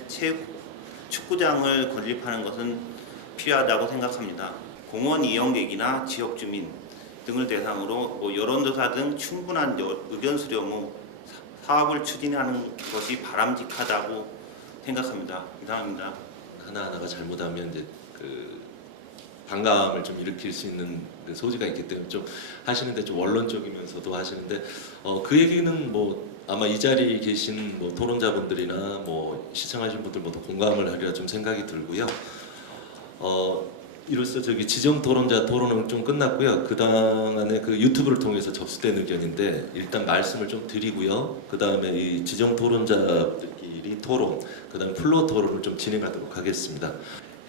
축구장을 건립하는 것은 필요하다고 생각합니다. 공원 이용객이나 지역 주민 등을 대상으로 여론조사 등 충분한 의견 수렴 후 사업을 추진하는 것이 바람직하다고 생각합니다. 이상입니다. 하나하나가 잘못하면 이제 그 반감을 좀 일으킬 수 있는 그 소지가 있기 때문에 좀 하시는데 좀 원론적이면서도 하시는데 그 얘기는 뭐 아마 이 자리에 계신 뭐 토론자분들이나 뭐 시청하신 분들 모두 공감을 하리라 좀 생각이 들고요. 이로써 저기 지정 토론자 토론은 좀 끝났고요. 그 다음에 그 유튜브를 통해서 접수된 의견인데 일단 말씀을 좀 드리고요. 그 다음에 이 지정 토론자들끼리 토론, 그 다음 플로어 토론을 좀 진행하도록 하겠습니다.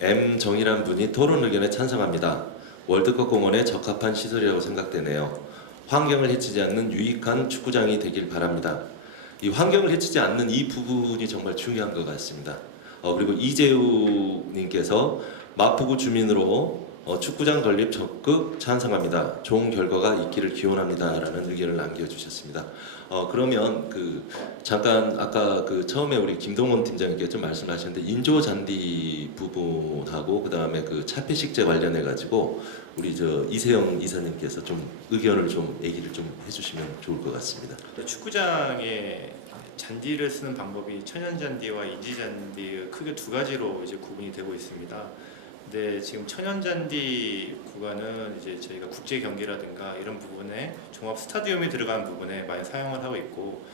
M정이란 분이 토론 의견에 찬성합니다. 월드컵 공원에 적합한 시설이라고 생각되네요. 환경을 해치지 않는 유익한 축구장이 되길 바랍니다. 이 환경을 해치지 않는 이 부분이 정말 중요한 것 같습니다. 그리고 이재우님께서 마포구 주민으로 축구장 건립 적극 찬성합니다. 좋은 결과가 있기를 기원합니다라는 의견을 남겨주셨습니다. 그러면 그 잠깐 아까 그 처음에 우리 김동원 팀장님께서 좀 말씀하셨는데 인조 잔디 부분하고 그 다음에 그 차폐식재 관련해 가지고 우리 저 이세영 이사님께서 좀 의견을 좀 얘기를 좀 해주시면 좋을 것 같습니다. 축구장에 잔디를 쓰는 방법이 천연 잔디와 인지 잔디 크게 두 가지로 이제 구분이 되고 있습니다. 근데 지금 천연 잔디 구간은 이제 저희가 국제 경기라든가 이런 부분에 종합 스타디움이 들어가는 부분에 많이 사용을 하고 있고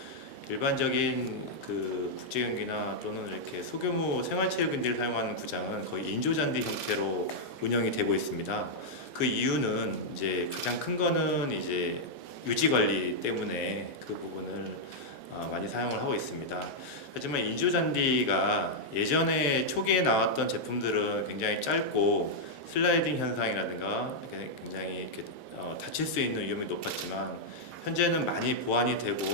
일반적인 그 국제 경기나 또는 이렇게 소규모 생활체육인들이 사용하는 구장은 거의 인조 잔디 형태로 운영이 되고 있습니다. 그 이유는 이제 가장 큰 거는 이제 유지 관리 때문에 그 부분을 많이 사용을 하고 있습니다. 하지만 인조 잔디가 예전에 초기에 나왔던 제품들은 굉장히 짧고 슬라이딩 현상이라든가 굉장히 이렇게 다칠 수 있는 위험이 높았지만 현재는 많이 보완이 되고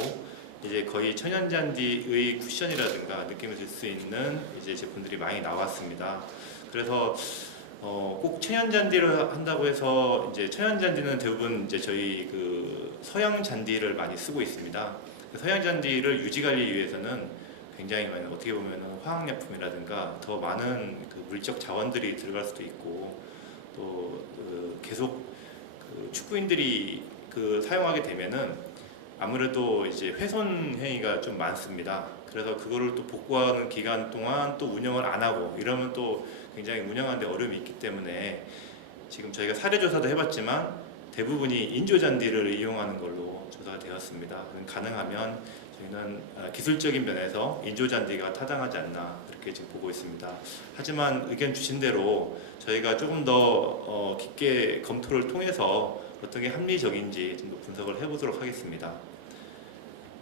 이제 거의 천연 잔디의 쿠션이라든가 느낌을 줄 수 있는 이제 제품들이 많이 나왔습니다. 그래서 꼭 천연 잔디를 한다고 해서 이제 천연 잔디는 대부분 이제 저희 그 서양 잔디를 많이 쓰고 있습니다. 서양 잔디를 유지 관리 위해서는 굉장히 많은 어떻게 보면 화학약품이라든가 더 많은 그 물적 자원들이 들어갈 수도 있고 또 계속 그 축구인들이 그 사용하게 되면은 아무래도 이제 훼손 행위가 좀 많습니다. 그래서 그거를 또 복구하는 기간 동안 또 운영을 안 하고 이러면 또 굉장히 운영하는데 어려움이 있기 때문에 지금 저희가 사례 조사도 해봤지만 대부분이 인조 잔디를 이용하는 걸로 조사가 되었습니다. 가능하면 저희는 기술적인 면에서 인조 잔디가 타당하지 않나 그렇게 지금 보고 있습니다. 하지만 의견 주신 대로 저희가 조금 더 깊게 검토를 통해서 어떤 게 합리적인지 좀 더 분석을 해보도록 하겠습니다.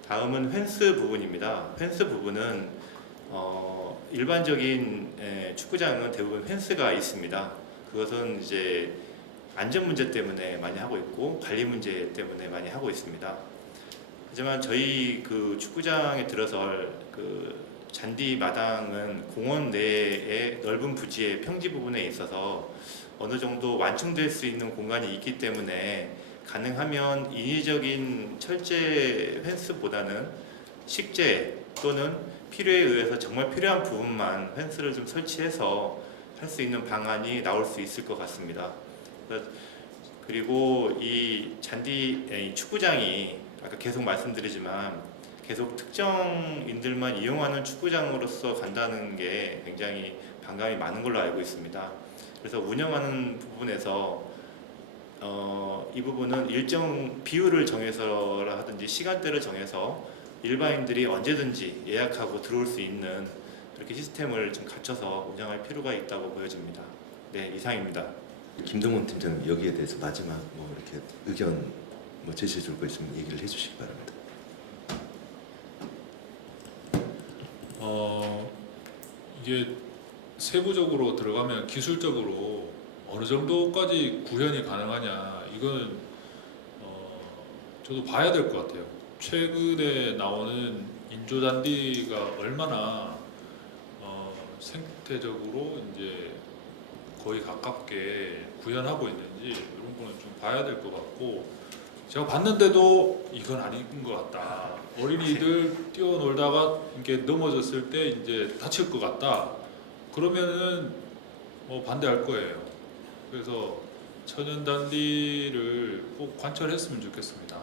다음은 펜스 부분입니다. 펜스 부분은 일반적인 축구장은 대부분 펜스가 있습니다. 그것은 이제 안전 문제 때문에 많이 하고 있고 관리 문제 때문에 많이 하고 있습니다. 하지만 저희 그 축구장에 들어설 그 잔디 마당은 공원 내의 넓은 부지의 평지 부분에 있어서 어느 정도 완충될 수 있는 공간이 있기 때문에 가능하면 인위적인 철제 펜스보다는 식재 또는 필요에 의해서 정말 필요한 부분만 펜스를 좀 설치해서 할 수 있는 방안이 나올 수 있을 것 같습니다. 그리고 이 축구장이 아까 계속 말씀드리지만 계속 특정인들만 이용하는 축구장으로서 간다는 게 굉장히 반감이 많은 걸로 알고 있습니다. 그래서 운영하는 부분에서 이 부분은 일정 비율을 정해서라 하든지 시간대를 정해서 일반인들이 언제든지 예약하고 들어올 수 있는 그렇게 시스템을 좀 갖춰서 운영할 필요가 있다고 보여집니다. 네, 이상입니다. 김동원 팀장님 여기에 대해서 마지막 뭐 이렇게 의견 뭐 제시해 줄 거 있으면 얘기를 해주시기 바랍니다. 이게 세부적으로 들어가면 기술적으로 어느 정도까지 구현이 가능하냐 이건 저도 봐야 될 것 같아요. 최근에 나오는 인조 잔디가 얼마나 생태적으로 이제 거의 가깝게 구현하고 있는지 이런 거는 좀 봐야 될 것 같고 제가 봤는데도 이건 아닌 것 같다. 어린이들 뛰어놀다가 이렇게 넘어졌을 때 이제 다칠 것 같다. 그러면은 뭐 반대할 거예요. 그래서 천연단디를 꼭 관찰했으면 좋겠습니다.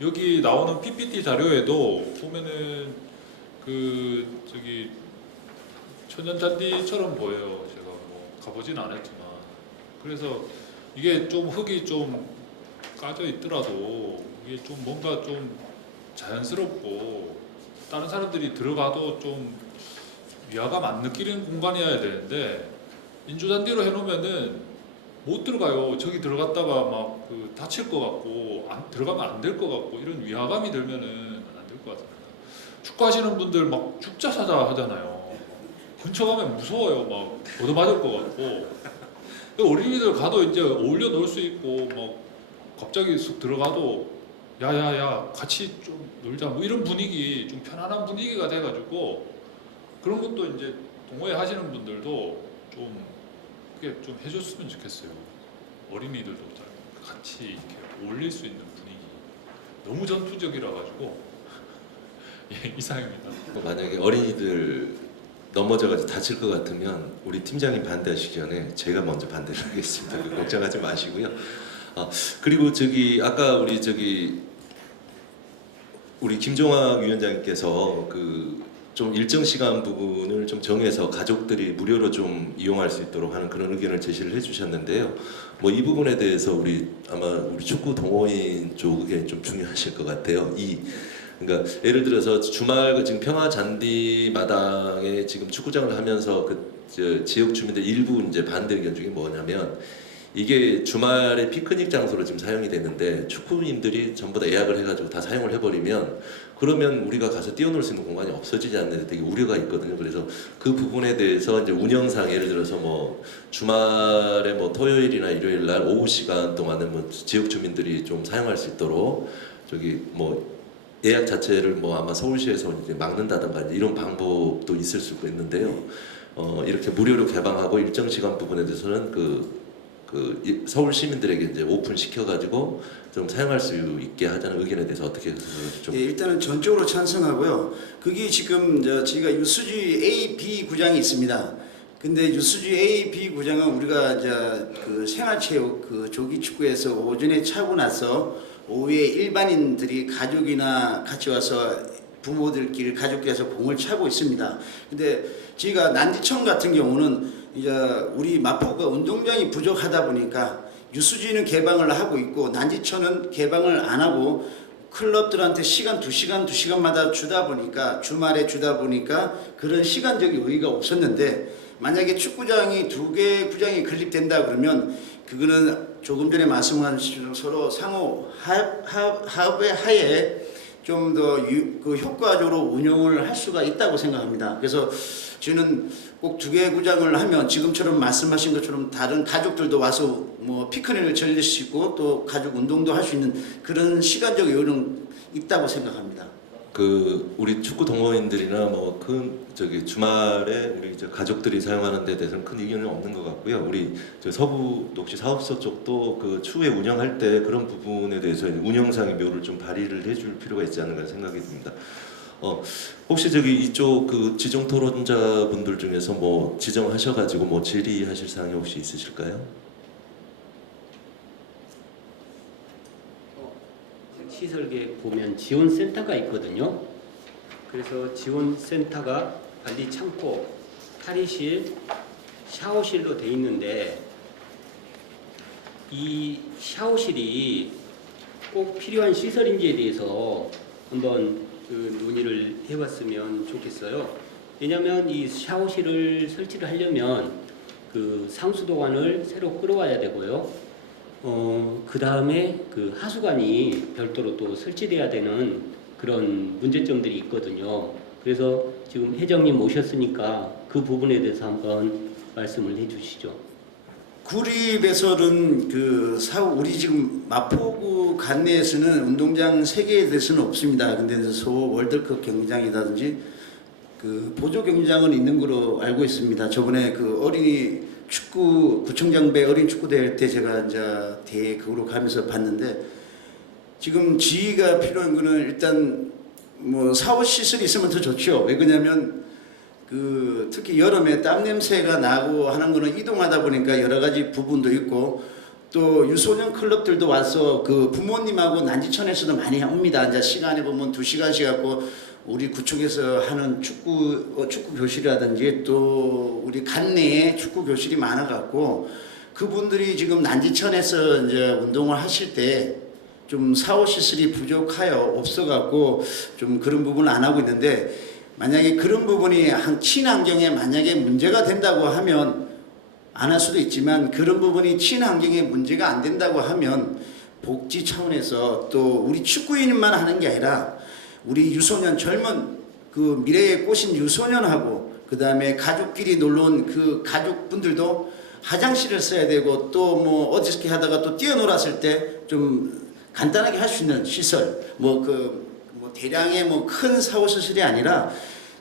여기 나오는 PPT 자료에도 보면은 그 저기 천연단디처럼 보여요. 제가 뭐 가보진 않았지만. 그래서 이게 좀 흙이 좀 까져 있더라도 이게 좀 뭔가 좀 자연스럽고 다른 사람들이 들어가도 좀 위화감 안 느끼는 공간이어야 되는데 인조잔디로 해놓으면은 못 들어가요. 저기 들어갔다가 막 그 다칠 것 같고 들어가면 안 될 것 같고 이런 위화감이 들면은 안 될 것 같습니다. 축구하시는 분들 막 죽자사자 하잖아요. 근처 가면 무서워요. 막 얻어맞을 것 같고 어린이들 가도 이제 어울려 놀 수 있고 막 갑자기 쑥 들어가도 야야야 같이 좀 놀자 뭐 이런 분위기 좀 편안한 분위기가 돼가지고 그런 것도 이제 동호회 하시는 분들도 좀 그게 좀 해줬으면 좋겠어요. 어린이들도 같이 이렇게 어울릴 수 있는 분위기. 너무 전투적이라 가지고 예, 이상입니다. 만약에 어린이들 넘어져가지고 다칠 것 같으면 우리 팀장님 반대하시기 전에 제가 먼저 반대를 하겠습니다. 걱정하지 마시고요. 그리고 저기 아까 우리 김종학 위원장님께서 그 좀 일정 시간 부분을 좀 정해서 가족들이 무료로 좀 이용할 수 있도록 하는 그런 의견을 제시를 해주셨는데요. 뭐 이 부분에 대해서 아마 우리 축구 동호인 쪽 의견이 좀 중요하실 것 같아요. 그러니까 예를 들어서 주말 지금 평화 잔디 마당에 지금 축구장을 하면서 지역 주민들 일부 이제 반대 의견 중에 뭐냐면 이게 주말에 피크닉 장소로 지금 사용이 되는데 축구인들이 전부 다 예약을 해가지고 다 사용을 해버리면 그러면 우리가 가서 뛰어놀 수 있는 공간이 없어지지 않는데 되게 우려가 있거든요. 그래서 그 부분에 대해서 이제 운영상 예를 들어서 뭐 주말에 뭐 토요일이나 일요일 날 오후 시간 동안은 뭐 지역 주민들이 좀 사용할 수 있도록 저기 뭐 예약 자체를 뭐 아마 서울시에서 이제 막는다든가 이런 방법도 있을 수가 있는데요. 이렇게 무료로 개방하고 일정 시간 부분에 대해서는 서울 시민들에게 이제 오픈 시켜가지고 좀 사용할 수 있게 하자는 의견에 대해서 어떻게 좀? 예, 일단은 전적으로 찬성하고요. 그게 지금 저희가 유수지 A, B 구장이 있습니다. 근데 유수지 A, B 구장은 우리가 그 생활체육 그 조기축구에서 오전에 차고 나서 오후에 일반인들이 가족이나 같이 와서 부모들끼리 가족끼리 와서 공을 차고 있습니다. 근데 저희가 난지청 같은 경우는 이제 우리 마포가 운동장이 부족하다 보니까 유수지는 개방을 하고 있고 난지천은 개방을 안 하고 클럽들한테 시간 2시간마다 주다 보니까 주말에 주다 보니까 그런 시간적인 여유가 없었는데 만약에 축구장이 2개 구장이 건립된다 그러면 그거는 조금 전에 말씀하신 것처럼 서로 상호 합의 하에 좀 더 효과적으로 운영을 할 수가 있다고 생각합니다. 그래서 저는 꼭 2개 구장을 하면 지금처럼 말씀하신 것처럼 다른 가족들도 와서 뭐 피크닉을 즐길 수 있고 또 가족 운동도 할 수 있는 그런 시간적 여유는 있다고 생각합니다. 우리 축구 동호인들이나 뭐 주말에 우리 가족들이 사용하는 데 대해서는 큰 의견은 없는 것 같고요. 우리 서부 녹지 사업소 쪽도 추후에 운영할 때 그런 부분에 대해서 운영상의 묘를 좀 발휘를 해줄 필요가 있지 않을까 생각이 듭니다. 혹시 이쪽 지정 토론자 분들 중에서 뭐 지정하셔가지고 뭐 질의하실 사항이 혹시 있으실까요? 시설계에 보면 지원센터가 있거든요. 그래서 지원센터가 관리 창고, 탈의실, 샤워실로 돼 있는데 이 샤워실이 꼭 필요한 시설인지에 대해서 한번 논의를 해봤으면 좋겠어요. 왜냐하면 이 샤워실을 설치를 하려면 상수도관을 새로 끌어와야 되고요. 그 다음에 하수관이 별도로 또 설치돼야 되는 그런 문제점들이 있거든요. 그래서 지금 회장님 모셨으니까 그 부분에 대해서 한번 말씀을 해주시죠. 구립에서는 우리 지금 마포구 관내에서는 운동장 3개에 대해서는 없습니다. 근데 월드컵 경기장이라든지 보조 경기장은 있는 걸로 알고 있습니다. 저번에 어린이 축구 구청장배 어린 축구 대회 때 제가 그걸로 가면서 봤는데 지금 지휘가 필요한 거는 일단 뭐 샤워 시설이 있으면 더 좋죠. 왜 그러냐면 그 특히 여름에 땀 냄새가 나고 하는 거는 이동하다 보니까 여러 가지 부분도 있고 또 유소년 클럽들도 와서 그 부모님하고 난지천에서도 많이 옵니다. 이제 시간에 보면 2시간씩 갖고 우리 구축에서 하는 축구 교실이라든지 또 우리 관내에 축구 교실이 많아 갖고 그분들이 지금 난지천에서 이제 운동을 하실 때 좀 샤워 시설이 부족하여 없어 갖고 좀 그런 부분을 안 하고 있는데 만약에 그런 부분이 친환경에 만약에 문제가 된다고 하면 안 할 수도 있지만 그런 부분이 친환경에 문제가 안 된다고 하면 복지 차원에서 또 우리 축구인만 하는 게 아니라 우리 유소년 젊은 그 미래에 꼬신 유소년하고 그 다음에 가족끼리 놀러온 그 가족분들도 화장실을 써야 되고 또 뭐 어저께 하다가 또 뛰어놀았을 때 좀 간단하게 할 수 있는 시설 뭐 대량의 뭐 큰 샤워 시설이 아니라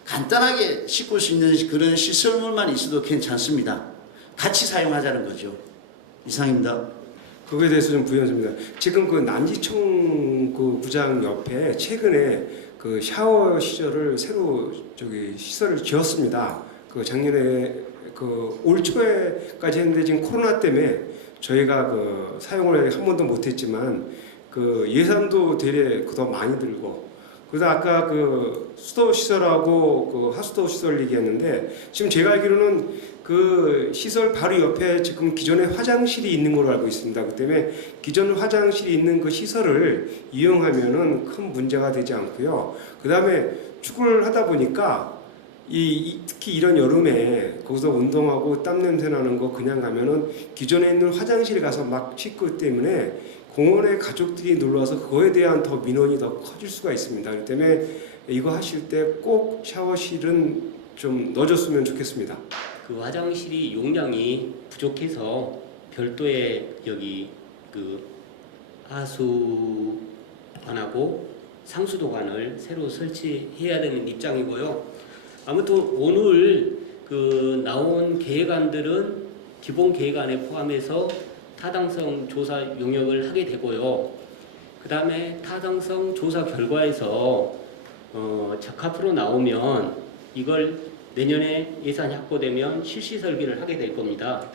간단하게 씻을 수 있는 그런 시설물만 있어도 괜찮습니다. 같이 사용하자는 거죠. 이상입니다. 그거에 대해서 좀 부연습니다. 지금 그 난지청 그 구장 옆에 최근에 그 샤워 시설을 새로 시설을 지었습니다. 그 작년에 그 올 초에까지 했는데 지금 코로나 때문에 저희가 그 사용을 한 번도 못했지만 그 예산도 되레 더 많이 들고 그래서 아까 그 수도 시설하고 그 하수도 시설 얘기했는데 지금 제가 알기로는 그 시설 바로 옆에 지금 기존에 화장실이 있는 걸로 알고 있습니다. 그 때문에 기존 화장실이 있는 그 시설을 이용하면은 큰 문제가 되지 않고요. 그 다음에 축구를 하다 보니까 특히 이런 여름에 거기서 운동하고 땀 냄새 나는 거 그냥 가면은 기존에 있는 화장실 가서 막 씻고 때문에 공원에 가족들이 놀러 와서 그거에 대한 더 민원이 더 커질 수가 있습니다. 그렇기 때문에 이거 하실 때 꼭 샤워실은 좀 넣어줬으면 좋겠습니다. 그 화장실이 용량이 부족해서 별도의 여기 그 하수관하고 상수도관을 새로 설치해야 되는 입장이고요. 아무튼 오늘 그 나온 계획안들은 기본 계획안에 포함해서 타당성 조사 용역을 하게 되고요. 그 다음에 타당성 조사 결과에서 적합으로 나오면 이걸 내년에 예산이 확보되면 실시 설계를 하게 될 겁니다.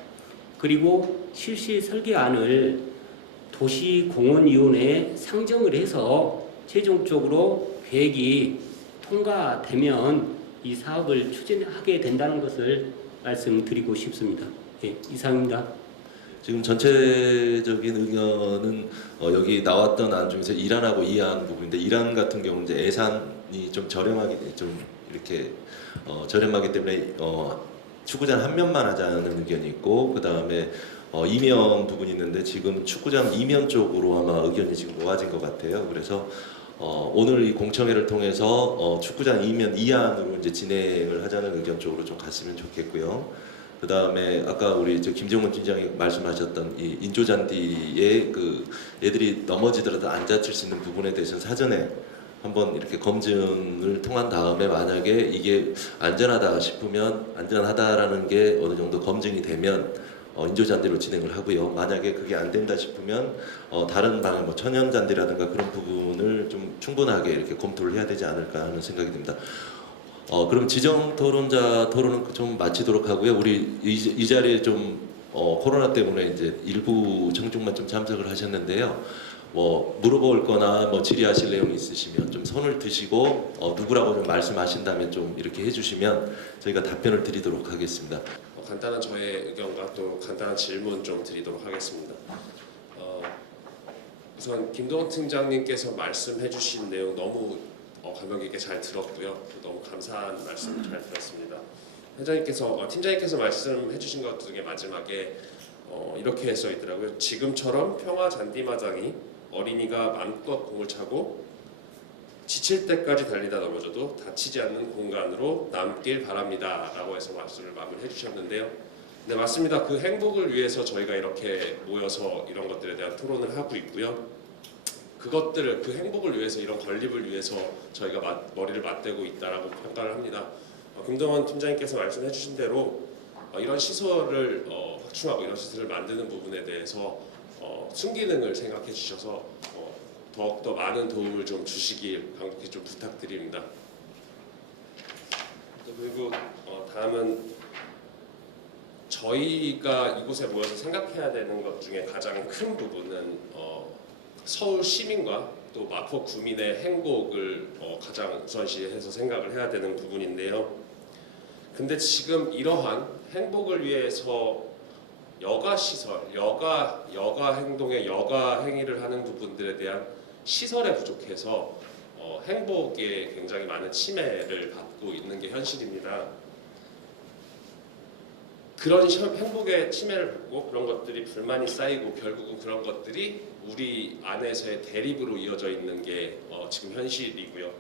그리고 실시 설계안을 도시공원위원회에 상정을 해서 최종적으로 계획이 통과되면 이 사업을 추진하게 된다는 것을 말씀드리고 싶습니다. 네, 이상입니다. 지금 전체적인 의견은 여기 나왔던 안 중에서 1안하고 2안 부분인데 1안 같은 경우는 이제 예산이 좀 저렴하게 좀 이렇게 저렴하기 때문에 축구장 한 면만 하자는 의견이 있고 그 다음에 이면 부분이 있는데 지금 축구장 이면 쪽으로 아마 의견이 지금 모아진 것 같아요. 그래서 오늘 이 공청회를 통해서 축구장 이면 2안으로 이제 진행을 하자는 의견 쪽으로 좀 갔으면 좋겠고요. 그 다음에 아까 우리 김정은 팀장이 말씀하셨던 이 인조잔디에 그 애들이 넘어지더라도 안 다칠 수 있는 부분에 대해서는 사전에 한번 이렇게 검증을 통한 다음에 만약에 이게 안전하다 싶으면 안전하다라는 게 어느 정도 검증이 되면 인조잔디로 진행을 하고요. 만약에 그게 안 된다 싶으면 다른 방향 뭐 천연잔디라든가 그런 부분을 좀 충분하게 이렇게 검토를 해야 되지 않을까 하는 생각이 듭니다. 그럼 지정 토론자 토론은 좀 마치도록 하고요. 우리 이 자리에 좀 코로나 때문에 이제 일부 청중만 좀 참석을 하셨는데요. 뭐 물어볼 거나 뭐 질의하실 내용이 있으시면 좀 손을 드시고 누구라고 좀 말씀하신다면 좀 이렇게 해주시면 저희가 답변을 드리도록 하겠습니다. 간단한 저의 의견과 또 간단한 질문 좀 드리도록 하겠습니다. 우선 김동원 팀장님께서 말씀해주신 내용 너무 감명 깊게 잘 들었고요. 너무 감사한 말씀 잘 들었습니다. 팀장님께서 말씀해주신 것 중에 마지막에 이렇게 써 있더라고요. 지금처럼 평화 잔디마당이 어린이가 마음껏 공을 차고 지칠 때까지 달리다 넘어져도 다치지 않는 공간으로 남길 바랍니다. 라고 해서 말씀을 마무리해 주셨는데요. 네, 맞습니다. 그 행복을 위해서 저희가 이렇게 모여서 이런 것들에 대한 토론을 하고 있고요. 그 행복을 위해서 이런 건립을 위해서 저희가 머리를 맞대고 있다라고 평가를 합니다. 김동원 팀장님께서 말씀해 주신 대로 이런 시설을 확충하고 이런 시설을 만드는 부분에 대해서 순기능을 생각해 주셔서 더욱더 많은 도움을 좀 주시길 간곡히 좀 부탁드립니다. 그리고 다음은 저희가 이곳에 모여서 생각해야 되는 것 중에 가장 큰 부분은 서울 시민과 또 마포 구민의 행복을 가장 우선시해서 생각을 해야 되는 부분인데요. 근데 지금 이러한 행복을 위해서 여가 시설, 여가 행동에 여가 행위를 하는 부분들에 대한 시설에 부족해서 행복에 굉장히 많은 침해를 받고 있는 게 현실입니다. 그런 행복의 침해를 받고 그런 것들이 불만이 쌓이고 결국은 그런 것들이 우리 안에서의 대립으로 이어져 있는 게 지금 현실이고요.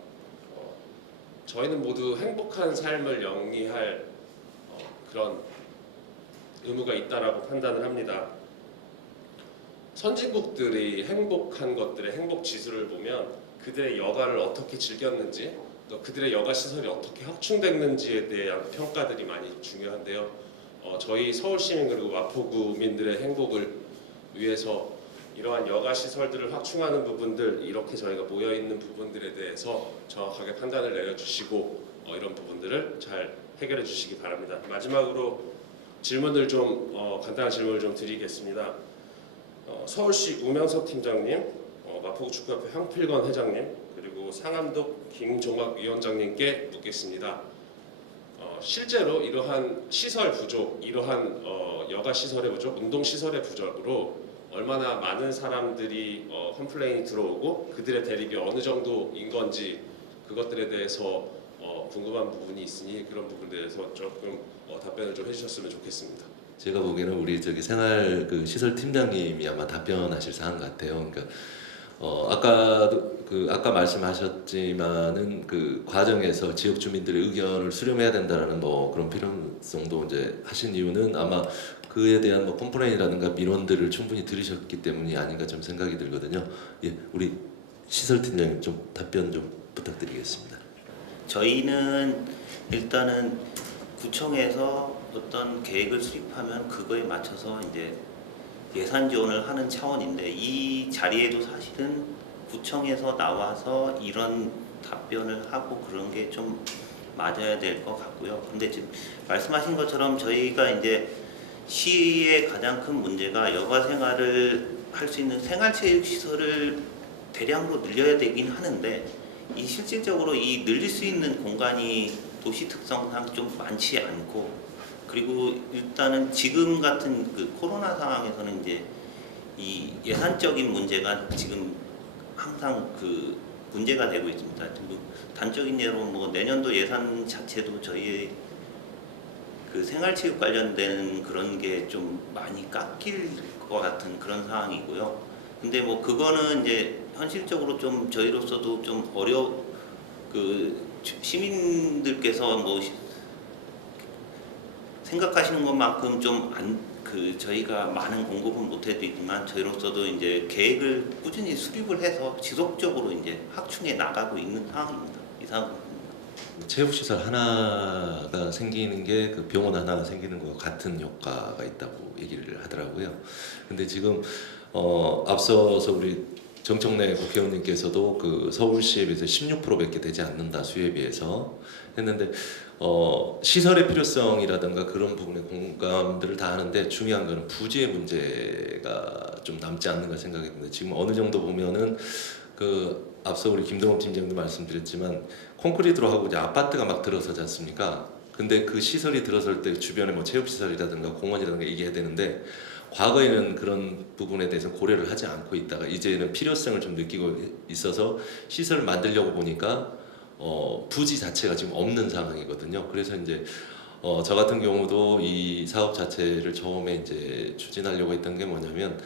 저희는 모두 행복한 삶을 영위할 그런 의무가 있다라고 판단을 합니다. 선진국들이 행복한 것들의 행복 지수를 보면 그들의 여가를 어떻게 즐겼는지 또 그들의 여가 시설이 어떻게 확충됐는지에 대한 평가들이 많이 중요한데요. 저희 서울시민 그리고 마포구민들의 행복을 위해서 이러한 여가 시설들을 확충하는 부분들, 이렇게 저희가 모여 있는 부분들에 대해서 정확하게 판단을 내려주시고 이런 부분들을 잘 해결해 주시기 바랍니다. 마지막으로 질문을 좀 간단한 질문을 좀 드리겠습니다. 서울시 우명석 팀장님, 마포구 축구협회 황필건 회장님, 그리고 상암동 김종학 위원장님께 묻겠습니다. 실제로 이러한 시설 부족, 이러한 여가 시설의 부족, 운동 시설의 부족으로 얼마나 많은 사람들이 컴플레인이 들어오고 그들의 대립이 어느 정도인 건지 그것들에 대해서 궁금한 부분이 있으니 그런 부분에 대해서 조금 답변을 좀 해주셨으면 좋겠습니다. 제가 보기에는 우리 생활 시설 팀장님이 아마 답변하실 사안 같아요. 그러니까 아까 말씀하셨지만은 그 과정에서 지역 주민들의 의견을 수렴해야 된다라는 그런 필요성도 이제 하신 이유는 아마 그에 대한 컴플레인이라든가 민원들을 충분히 들으셨기 때문이 아닌가 좀 생각이 들거든요. 예, 우리 시설 팀장님 좀 답변 좀 부탁드리겠습니다. 저희는 일단은 구청에서 어떤 계획을 수립하면 그거에 맞춰서 이제 예산 지원을 하는 차원인데 이 자리에도 사실은 구청에서 나와서 이런 답변을 하고 그런 게 좀 맞아야 될 것 같고요. 근데 지금 말씀하신 것처럼 저희가 이제 시의 가장 큰 문제가 여가 생활을 할 수 있는 생활체육시설을 대량으로 늘려야 되긴 하는데 이 실질적으로 이 늘릴 수 있는 공간이 도시 특성상 좀 많지 않고 그리고 일단은 지금 같은 그 코로나 상황에서는 이제 이 예산적인 문제가 지금 항상 그 문제가 되고 있습니다. 단적인 예로 내년도 예산 자체도 저희 그 생활체육 관련된 그런 게 좀 많이 깎일 것 같은 그런 상황이고요. 근데 그거는 이제 현실적으로 좀 저희로서도 좀 그 시민들께서 생각하시는 것만큼 저희가 많은 공급은 못해드리지만 저희로서도 이제 계획을 꾸준히 수립을 해서 지속적으로 이제 확충해 나가고 있는 상황입니다. 이상입니다. 체육시설 하나가 생기는 게 그 병원 하나가 생기는 것과 같은 효과가 있다고 얘기를 하더라고요. 근데 지금 앞서서 우리 정청래 국회의원님께서도 그 서울시에 비해서 16%밖에 되지 않는다 수요에 비해서 했는데 시설의 필요성이라든가 그런 부분의 공감들을 다 하는데 중요한 거는 부지의 문제가 좀 남지 않는가 생각이 듭니다. 지금 어느 정도 보면은 그 앞서 우리 김동업 팀장도 말씀드렸지만 콘크리트로 하고 이제 아파트가 막 들어서지 않습니까? 근데 그 시설이 들어설 때 주변에 체육시설이라든가 공원이라든가 얘기해야 되는데 과거에는 그런 부분에 대해서 고려를 하지 않고 있다가 이제는 필요성을 좀 느끼고 있어서 시설을 만들려고 보니까 부지 자체가 지금 없는 상황이거든요. 그래서 이제 저 같은 경우도 이 사업 자체를 처음에 이제 추진하려고 했던 게 뭐냐면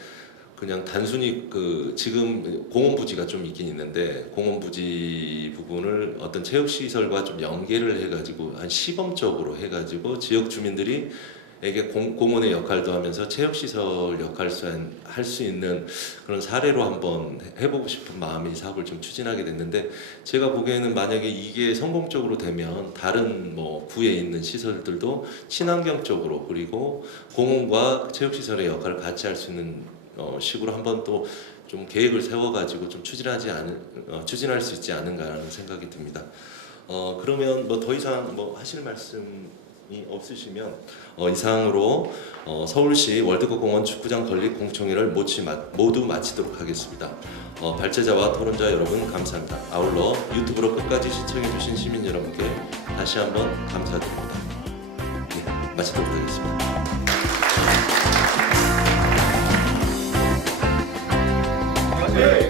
그냥 단순히 지금 공원 부지가 좀 있긴 있는데 공원 부지 부분을 어떤 체육 시설과 좀 연계를 해가지고 한 시범적으로 해가지고 지역 주민들이 에게 공원의 역할도 하면서 체육시설 역할을 할 수 있는 그런 사례로 한번 해보고 싶은 마음이 이 사업을 좀 추진하게 됐는데 제가 보기에는 만약에 이게 성공적으로 되면 다른 구에 있는 시설들도 친환경적으로 그리고 공원과 체육시설의 역할을 같이 할 수 있는 식으로 한번 또 좀 계획을 세워가지고 좀 추진할 수 있지 않은가라는 생각이 듭니다. 그러면 뭐 더 이상 뭐 하실 말씀이 없으시면 이상으로 서울시 월드컵 공원 축구장 건립 공청회를 모두 마치도록 하겠습니다. 발제자와 토론자 여러분 감사합니다. 아울러 유튜브로 끝까지 시청해주신 시민 여러분께 다시 한번 감사드립니다. 네, 마치도록 하겠습니다. 네.